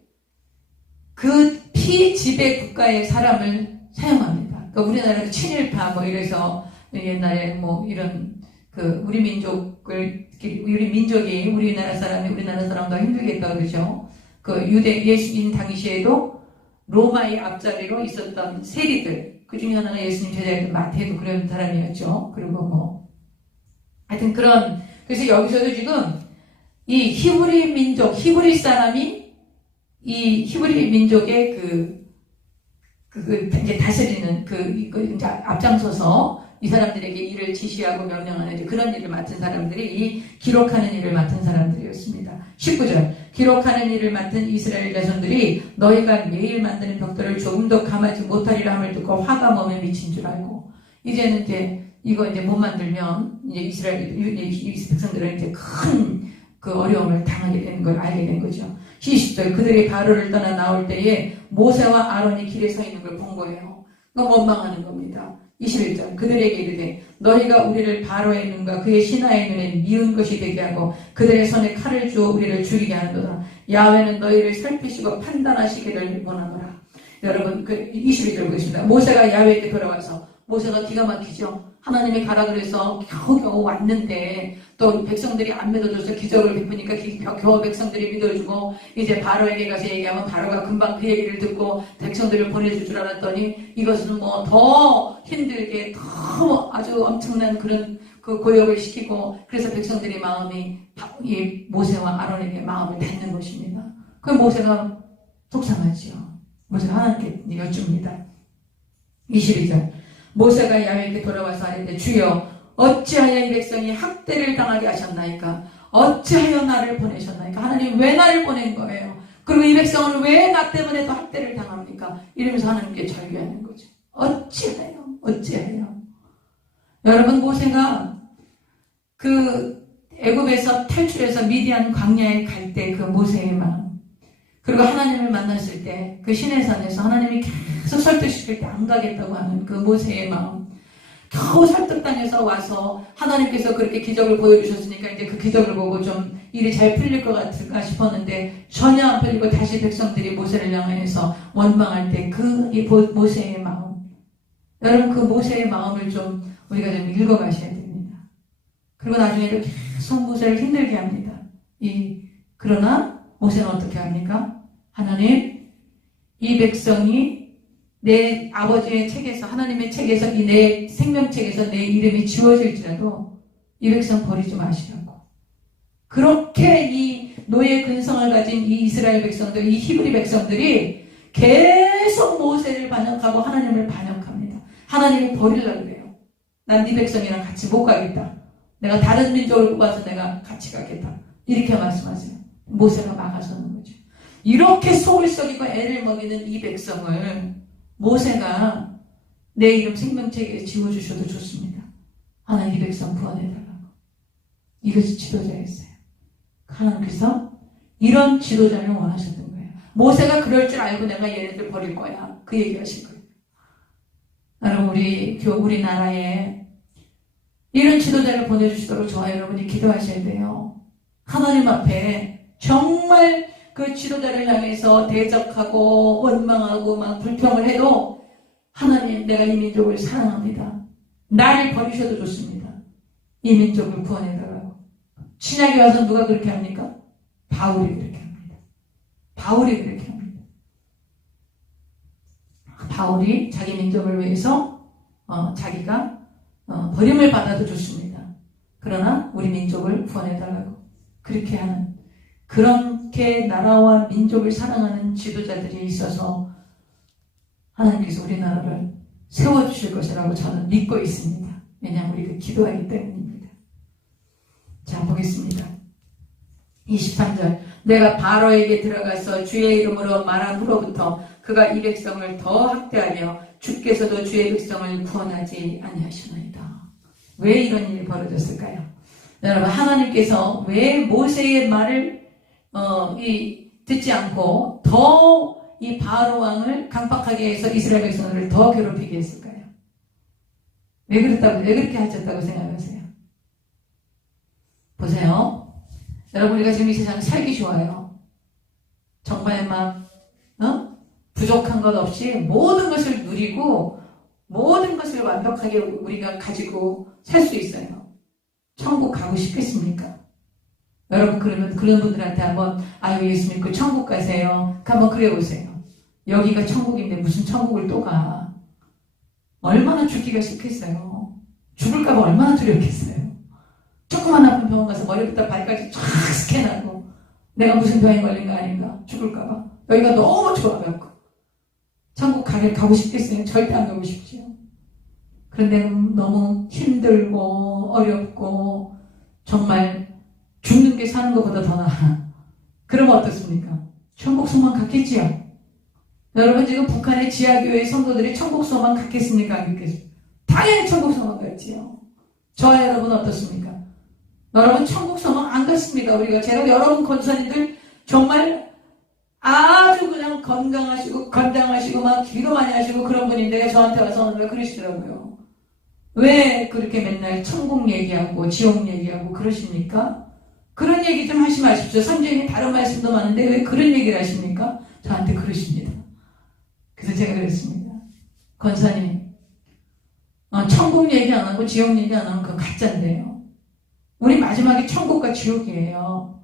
그 피지배 국가의 사람을 사용합니다. 그러니까 우리나라도 친일파 이래서 옛날에 이런 우리 민족이 우리나라 사람과 힘들겠다 그러죠. 유대 예수님 당시에도 로마의 앞자리로 있었던 세리들, 그 중에 하나가 예수님 제자였던 마태도 그런 사람이었죠. 그리고 하여튼 그래서 여기서도 지금 이 히브리 민족, 히브리 사람이 이 히브리 민족의 이제 다스리는 이제 앞장서서 이 사람들에게 일을 지시하고 명령하는 이제 그런 일을 맡은 사람들이 이 기록하는 일을 맡은 사람들이었습니다. 19절. 기록하는 일을 맡은 이스라엘 자손들이 너희가 매일 만드는 벽돌을 조금도 감하지 못하리라 함을 듣고 화가 몸에 미친 줄 알고 이제는 이거 못 만들면 이제 이스라엘 백성들은 이제 큰 어려움을 당하게 되는 걸 알게 된 거죠. 20절. 그들이 바로를 떠나 나올 때에 모세와 아론이 길에 서 있는 걸 본 거예요. 원망하는 겁니다. 21절. 그들에게 이르되 너희가 우리를 바로의 눈과 그의 신하의 눈에 미운 것이 되게 하고 그들의 손에 칼을 주어 우리를 죽이게 하는도다. 야훼는 너희를 살피시고 판단하시기를 원하노라. 여러분 22절 보겠습니다. 모세가 야훼에게 돌아와서 모세가 기가 막히죠. 하나님이 가라 그래서 겨우 왔는데 또 백성들이 안 믿어줘서 기적을 베푸니까 겨우 백성들이 믿어주고 이제 바로에게 가서 얘기하면 바로가 금방 그 얘기를 듣고 백성들을 보내줄 줄 알았더니 이것은 더 힘들게 더 아주 엄청난 그런 고역을 시키고 그래서 백성들의 마음이 이 모세와 아론에게 마음을 닫는 것입니다. 그 모세가 속상하지요. 모세가 하나님께 여쭙니다. 22절. 모세가 야훼께 돌아와서 아뢰되 주여 어찌하여 이 백성이 학대를 당하게 하셨나이까? 어찌하여 나를 보내셨나이까? 하나님 왜 나를 보낸 거예요? 그리고 이 백성은 왜 나 때문에 더 학대를 당합니까? 이러면서 하나님께 절규하는 거죠. 어찌하여? 여러분 모세가 애굽에서 탈출해서 미디안 광야에 갈 때 모세의 마음, 그리고 하나님을 만났을 때 그 시내산에서 하나님이 계속 설득시킬 때 안 가겠다고 하는 그 모세의 마음, 겨우 설득당해서 와서 하나님께서 그렇게 기적을 보여주셨으니까 이제 그 기적을 보고 좀 일이 잘 풀릴 것 같을까 싶었는데 전혀 안 풀리고 다시 백성들이 모세를 향해서 원망할 때 그 모세의 마음, 여러분 그 모세의 마음을 좀 우리가 좀 읽어가셔야 됩니다. 그리고 나중에도 계속 모세를 힘들게 합니다. 그러나 모세는 어떻게 합니까? 하나님, 이 백성이 내 아버지의 책에서, 하나님의 책에서, 내 생명책에서 내 이름이 지워질지라도 이 백성 버리지 마시라고. 그렇게 이 노예 근성을 가진 이 이스라엘 백성들, 이 히브리 백성들이 계속 모세를 반역하고 하나님을 반역합니다. 하나님이 버리려고 그래요. 난 네 백성이랑 같이 못 가겠다. 내가 다른 민족을 뽑아서 내가 같이 가겠다. 이렇게 말씀하세요. 모세가 막아서는 거죠. 이렇게 속을 썩이고 애를 먹이는 이 백성을 모세가 내 이름 생명책에 지워주셔도 좋습니다. 하나님 이 백성 구원해달라고. 이것이 지도자였어요. 하나님께서 이런 지도자를 원하셨던 거예요. 모세가 그럴 줄 알고 내가 얘네들 버릴 거야. 그 얘기하신 거예요. 여러분 우리나라에 이런 지도자를 보내주시도록 저와 여러분이 기도하셔야 돼요. 하나님 앞에 정말 그 지도자를 향해서 대적하고 원망하고 막 불평을 해도 하나님, 내가 이 민족을 사랑합니다. 나를 버리셔도 좋습니다. 이 민족을 구원해달라고. 신약에 와서 누가 그렇게 합니까? 바울이 그렇게 합니다. 바울이 그렇게 합니다. 바울이 자기 민족을 위해서 자기가 버림을 받아도 좋습니다. 그러나 우리 민족을 구원해달라고 그렇게 하는, 그렇게 나라와 민족을 사랑하는 지도자들이 있어서 하나님께서 우리나라를 세워주실 것이라고 저는 믿고 있습니다. 왜냐하면 우리가 기도하기 때문입니다. 자, 보겠습니다. 23절. 내가 바로에게 들어가서 주의 이름으로 말한 후로부터 그가 이 백성을 더 학대하며 주께서도 주의 백성을 구원하지 아니하시나이다. 왜 이런 일이 벌어졌을까요? 여러분, 하나님께서 왜 모세의 말을 듣지 않고 더 이 바로 왕을 강팍하게 해서 이스라엘 백성들을 더 괴롭히게 했을까요? 왜 그렇게 하셨다고 생각하세요? 보세요. 여러분, 우리가 지금 이 세상에 살기 좋아요. 정말 막 부족한 것 없이 모든 것을 누리고 모든 것을 완벽하게 우리가 가지고 살 수 있어요. 천국 가고 싶겠습니까? 여러분, 그러면 그런 분들한테 한번 예수 믿고 천국 가세요. 한번 그래 보세요. 여기가 천국인데 무슨 천국을 또 가? 얼마나 죽기가 싫겠어요. 죽을까봐 얼마나 두렵겠어요. 조그만 아픈 병원 가서 머리부터 발까지 쫙 스캔하고 내가 무슨 병에 걸린 거 아닌가 죽을까봐. 여기가 너무 좋아갖고 천국 가고 싶겠어요? 절대 안 가고 싶지요. 그런데 너무 힘들고 어렵고 정말 죽는 게 사는 것보다 더 나아. 그러면 어떻습니까? 천국 소망 갖겠지요? 여러분, 지금 북한의 지하교회 성도들이 천국 소망 갖겠습니까? 안 갖겠습니까? 당연히 천국 소망 갖지요. 저와 여러분 어떻습니까? 여러분 천국 소망 안 갖습니까? 제가 여러분 권사님들 정말 아주 그냥 건강하시고 막 기도 많이 하시고 그런 분인데 저한테 와서 오늘 그러시더라고요. 왜 그렇게 맨날 천국 얘기하고 지옥 얘기하고 그러십니까? 그런 얘기 좀 하지 마십시오. 성경에 다른 말씀도 많은데 왜 그런 얘기를 하십니까? 저한테 그러십니다. 그래서 제가 그랬습니다. 권사님, 천국 얘기 안 하고 지옥 얘기 안 하면 그건 가짜인데요. 우리 마지막에 천국과 지옥이에요.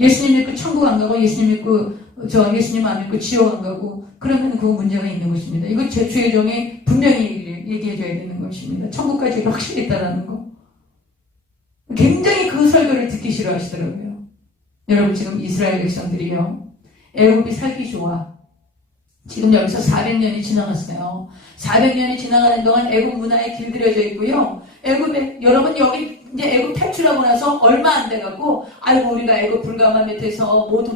예수님 믿고 천국 안 가고 예수님 안 믿고 지옥 안 가고 그러면 그 문제가 있는 것입니다. 이거 제 주의 종이 분명히 얘기해줘야 되는 것입니다. 천국까지 확실히 있다라는 거. 굉장히 그 설교를 듣기 싫어하시더라고요. 여러분, 지금 이스라엘 백성들이요, 애굽이 살기 좋아. 지금 여기서 400년이 지나갔어요. 400년이 지나가는 동안 애굽 문화에 길들여져 있고요. 여러분 여기 이제 애굽 탈출하고 나서 얼마 안 돼갖고 우리가 애굽 불가마 밑에서 모두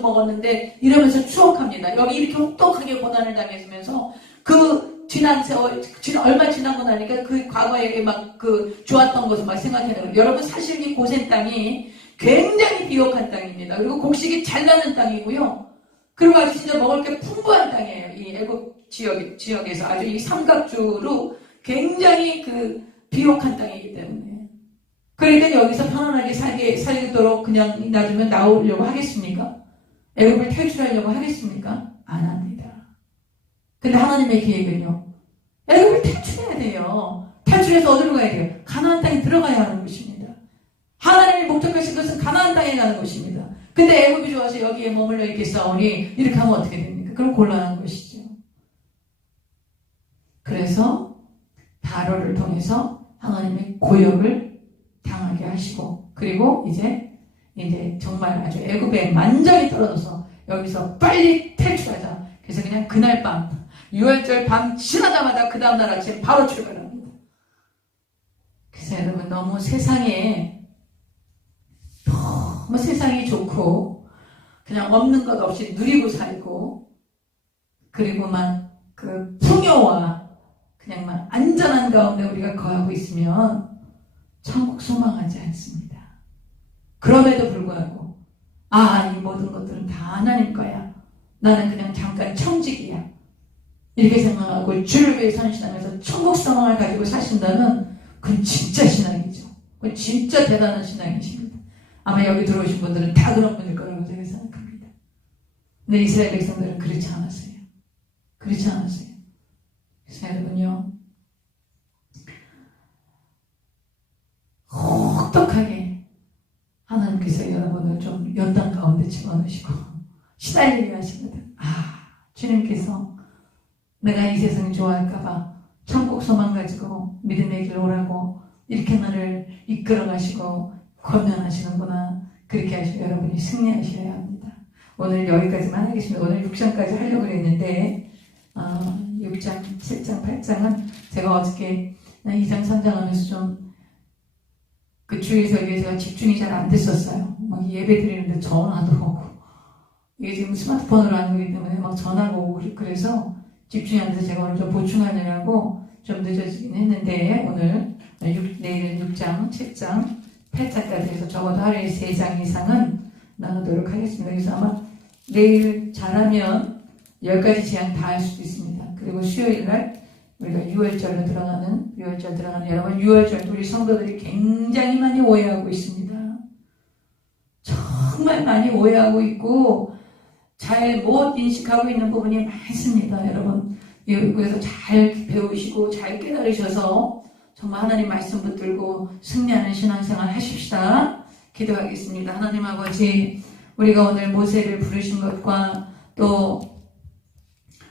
먹었는데 이러면서 추억합니다. 여기 이렇게 혹독하게 고난을 당했으면서 그 지난 세월, 얼마 지나고 나니까 그 과거에 막 좋았던 것을 막 생각해요. 여러분, 사실 이 고센 땅이 굉장히 비옥한 땅입니다. 그리고 곡식이 잘 나는 땅이고요. 그리고 아주 진짜 먹을 게 풍부한 땅이에요. 이 애국 지역에서 아주 이 삼각주로 굉장히 그 비옥한 땅이기 때문에. 그러니까 여기서 편안하게 살도록 그냥 놔두면 나오려고 하겠습니까? 애국을 탈출하려고 하겠습니까? 안 합니다. 근데 하나님의 계획은요, 애국을 탈출해야 돼요. 탈출해서 어디로 가야 돼요? 가나안 땅에 들어가야 하는 것입니다. 하나님이 목적하신 것은 가나안 땅에 가는 것입니다. 근데 애국이 좋아서 여기에 머물러 있겠사오니 이렇게 하면 어떻게 됩니까? 그럼 곤란한 것이죠. 그래서 바로를 통해서 하나님의 고역을 당하게 하시고, 그리고 이제 정말 아주 애굽에 만장이 떨어져서 여기서 빨리 탈출하자. 그래서 그냥 그날 밤, 6월절 밤 지나자마자 그 다음날 아침 바로 출발합니다. 그래서 여러분, 너무 세상이 좋고 그냥 없는 것 없이 누리고 살고, 그리고 막 그 풍요와 그냥 막 안전한 가운데 우리가 거하고 있으면 천국 소망하지 않습니다. 그럼에도 불구하고 이 모든 것들은 다 하나님 거야. 나는 그냥 잠깐 청직이야. 이렇게 생각하고 주를 위해 헌신하면서 천국 소망을 가지고 사신다면 그건 진짜 신앙이죠. 그건 진짜 대단한 신앙이십니다. 아마 여기 들어오신 분들은 다 그런 분일 거라고 제가 생각합니다. 근데 이스라엘 백성들은 그렇지 않았어요. 그렇지 않았어요. 그래서 여러분요, 혹독하게 하나님께서 여러분을 좀 연단 가운데 집어넣으시고 시달리게 하시거든. 주님께서 내가 이 세상 좋아할까봐 천국 소망 가지고 믿음의 길로 오라고 이렇게 나를 이끌어 가시고 권면하시는구나. 그렇게 하시고 여러분이 승리하셔야 합니다. 오늘 여기까지만 하겠습니다. 오늘 6장까지 하려고 했는데 6장, 7장, 8장은 제가 어저께 2장, 3장 하면서 좀 그 주일 설교에 제가 집중이 잘 안 됐었어요. 막 예배 드리는데 전화도 오고, 이게 지금 스마트폰으로 하는 거기 때문에 막 전화가 오고, 그래서 집중이 안 돼서 제가 오늘 좀 보충하느라고 좀 늦어지긴 했는데, 오늘 내일은 6장, 7장, 8장까지 해서 적어도 하루에 3장 이상은 나누도록 하겠습니다. 그래서 아마 내일 잘하면 10가지 제안 다 할 수도 있습니다. 그리고 수요일날 우리가 6월절 들어가는 여러분, 6월절 우리 성도들이 굉장히 많이 오해하고 있습니다. 정말 많이 오해하고 있고 잘 못 인식하고 있는 부분이 많습니다. 여러분, 그래서 잘 배우시고 잘 깨달으셔서 정말 하나님 말씀 붙들고 승리하는 신앙생활 하십시다. 기도하겠습니다. 하나님 아버지, 우리가 오늘 모세를 부르신 것과 또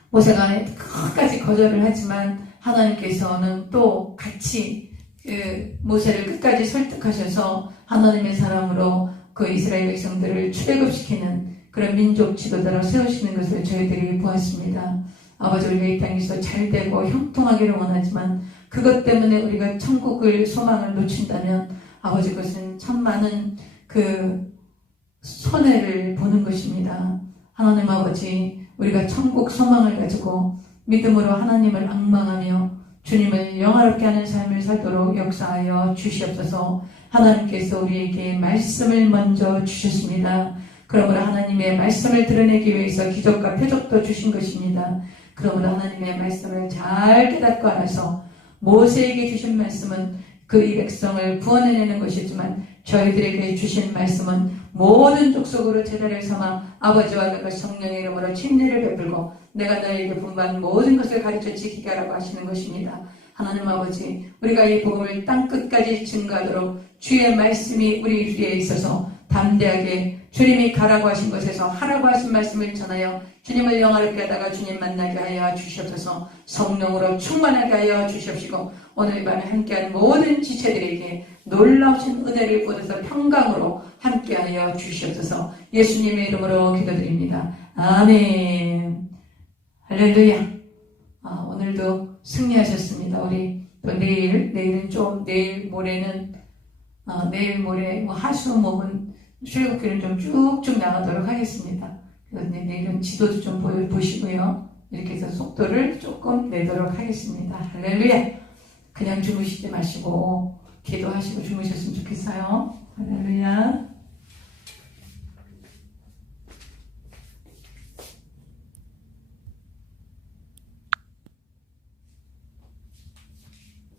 모세가 끝까지 거절을 하지만 하나님께서는 또 같이 모세를 끝까지 설득하셔서 하나님의 사람으로 그 이스라엘 백성들을 출애굽시키는 그런 민족 지도자로 세우시는 것을 저희들이 보았습니다. 아버지, 우리가 이 땅에서 잘되고 형통하기를 원하지만 그것 때문에 우리가 천국을 소망을 놓친다면 아버지, 그것은 참 많은 그 손해를 보는 것입니다. 하나님 아버지, 우리가 천국 소망을 가지고 믿음으로 하나님을 앙망하며 주님을 영화롭게 하는 삶을 살도록 역사하여 주시옵소서. 하나님께서 우리에게 말씀을 먼저 주셨습니다. 그러므로 하나님의 말씀을 드러내기 위해서 기적과 표적도 주신 것입니다. 그러므로 하나님의 말씀을 잘 깨닫고 알아서 모세에게 주신 말씀은 그 이 백성을 구원해내는 것이지만 저희들에게 주신 말씀은 모든 족속으로 제자를 삼아 아버지와 아들과 성령의 이름으로 침례를 베풀고 내가 너에게 분부한 모든 것을 가르쳐 지키게 하라고 하시는 것입니다. 하나님 아버지, 우리가 이 복음을 땅끝까지 증거하도록 주의 말씀이 우리 위에 있어서 담대하게 주님이 가라고 하신 것에서 하라고 하신 말씀을 전하여 주님을 영화롭게 하다가 주님 만나게 하여 주시옵소서. 성령으로 충만하게 하여 주시옵시고 오늘 밤에 함께하는 모든 지체들에게 놀라우신 은혜를 쏟아서 평강으로 함께하여 주시옵소서. 예수님의 이름으로 기도드립니다. 아멘. 할렐루야. 오늘도 승리하셨습니다. 우리 또 내일 모레는 내일 모레 하수목은 출애굽기를 좀 쭉쭉 나가도록 하겠습니다. 그래서 내일은 지도도 좀 보시고요. 이렇게 해서 속도를 조금 내도록 하겠습니다. 할렐루야. 그냥 주무시지 마시고 기도하시고 주무셨으면 좋겠어요. 할렐루야.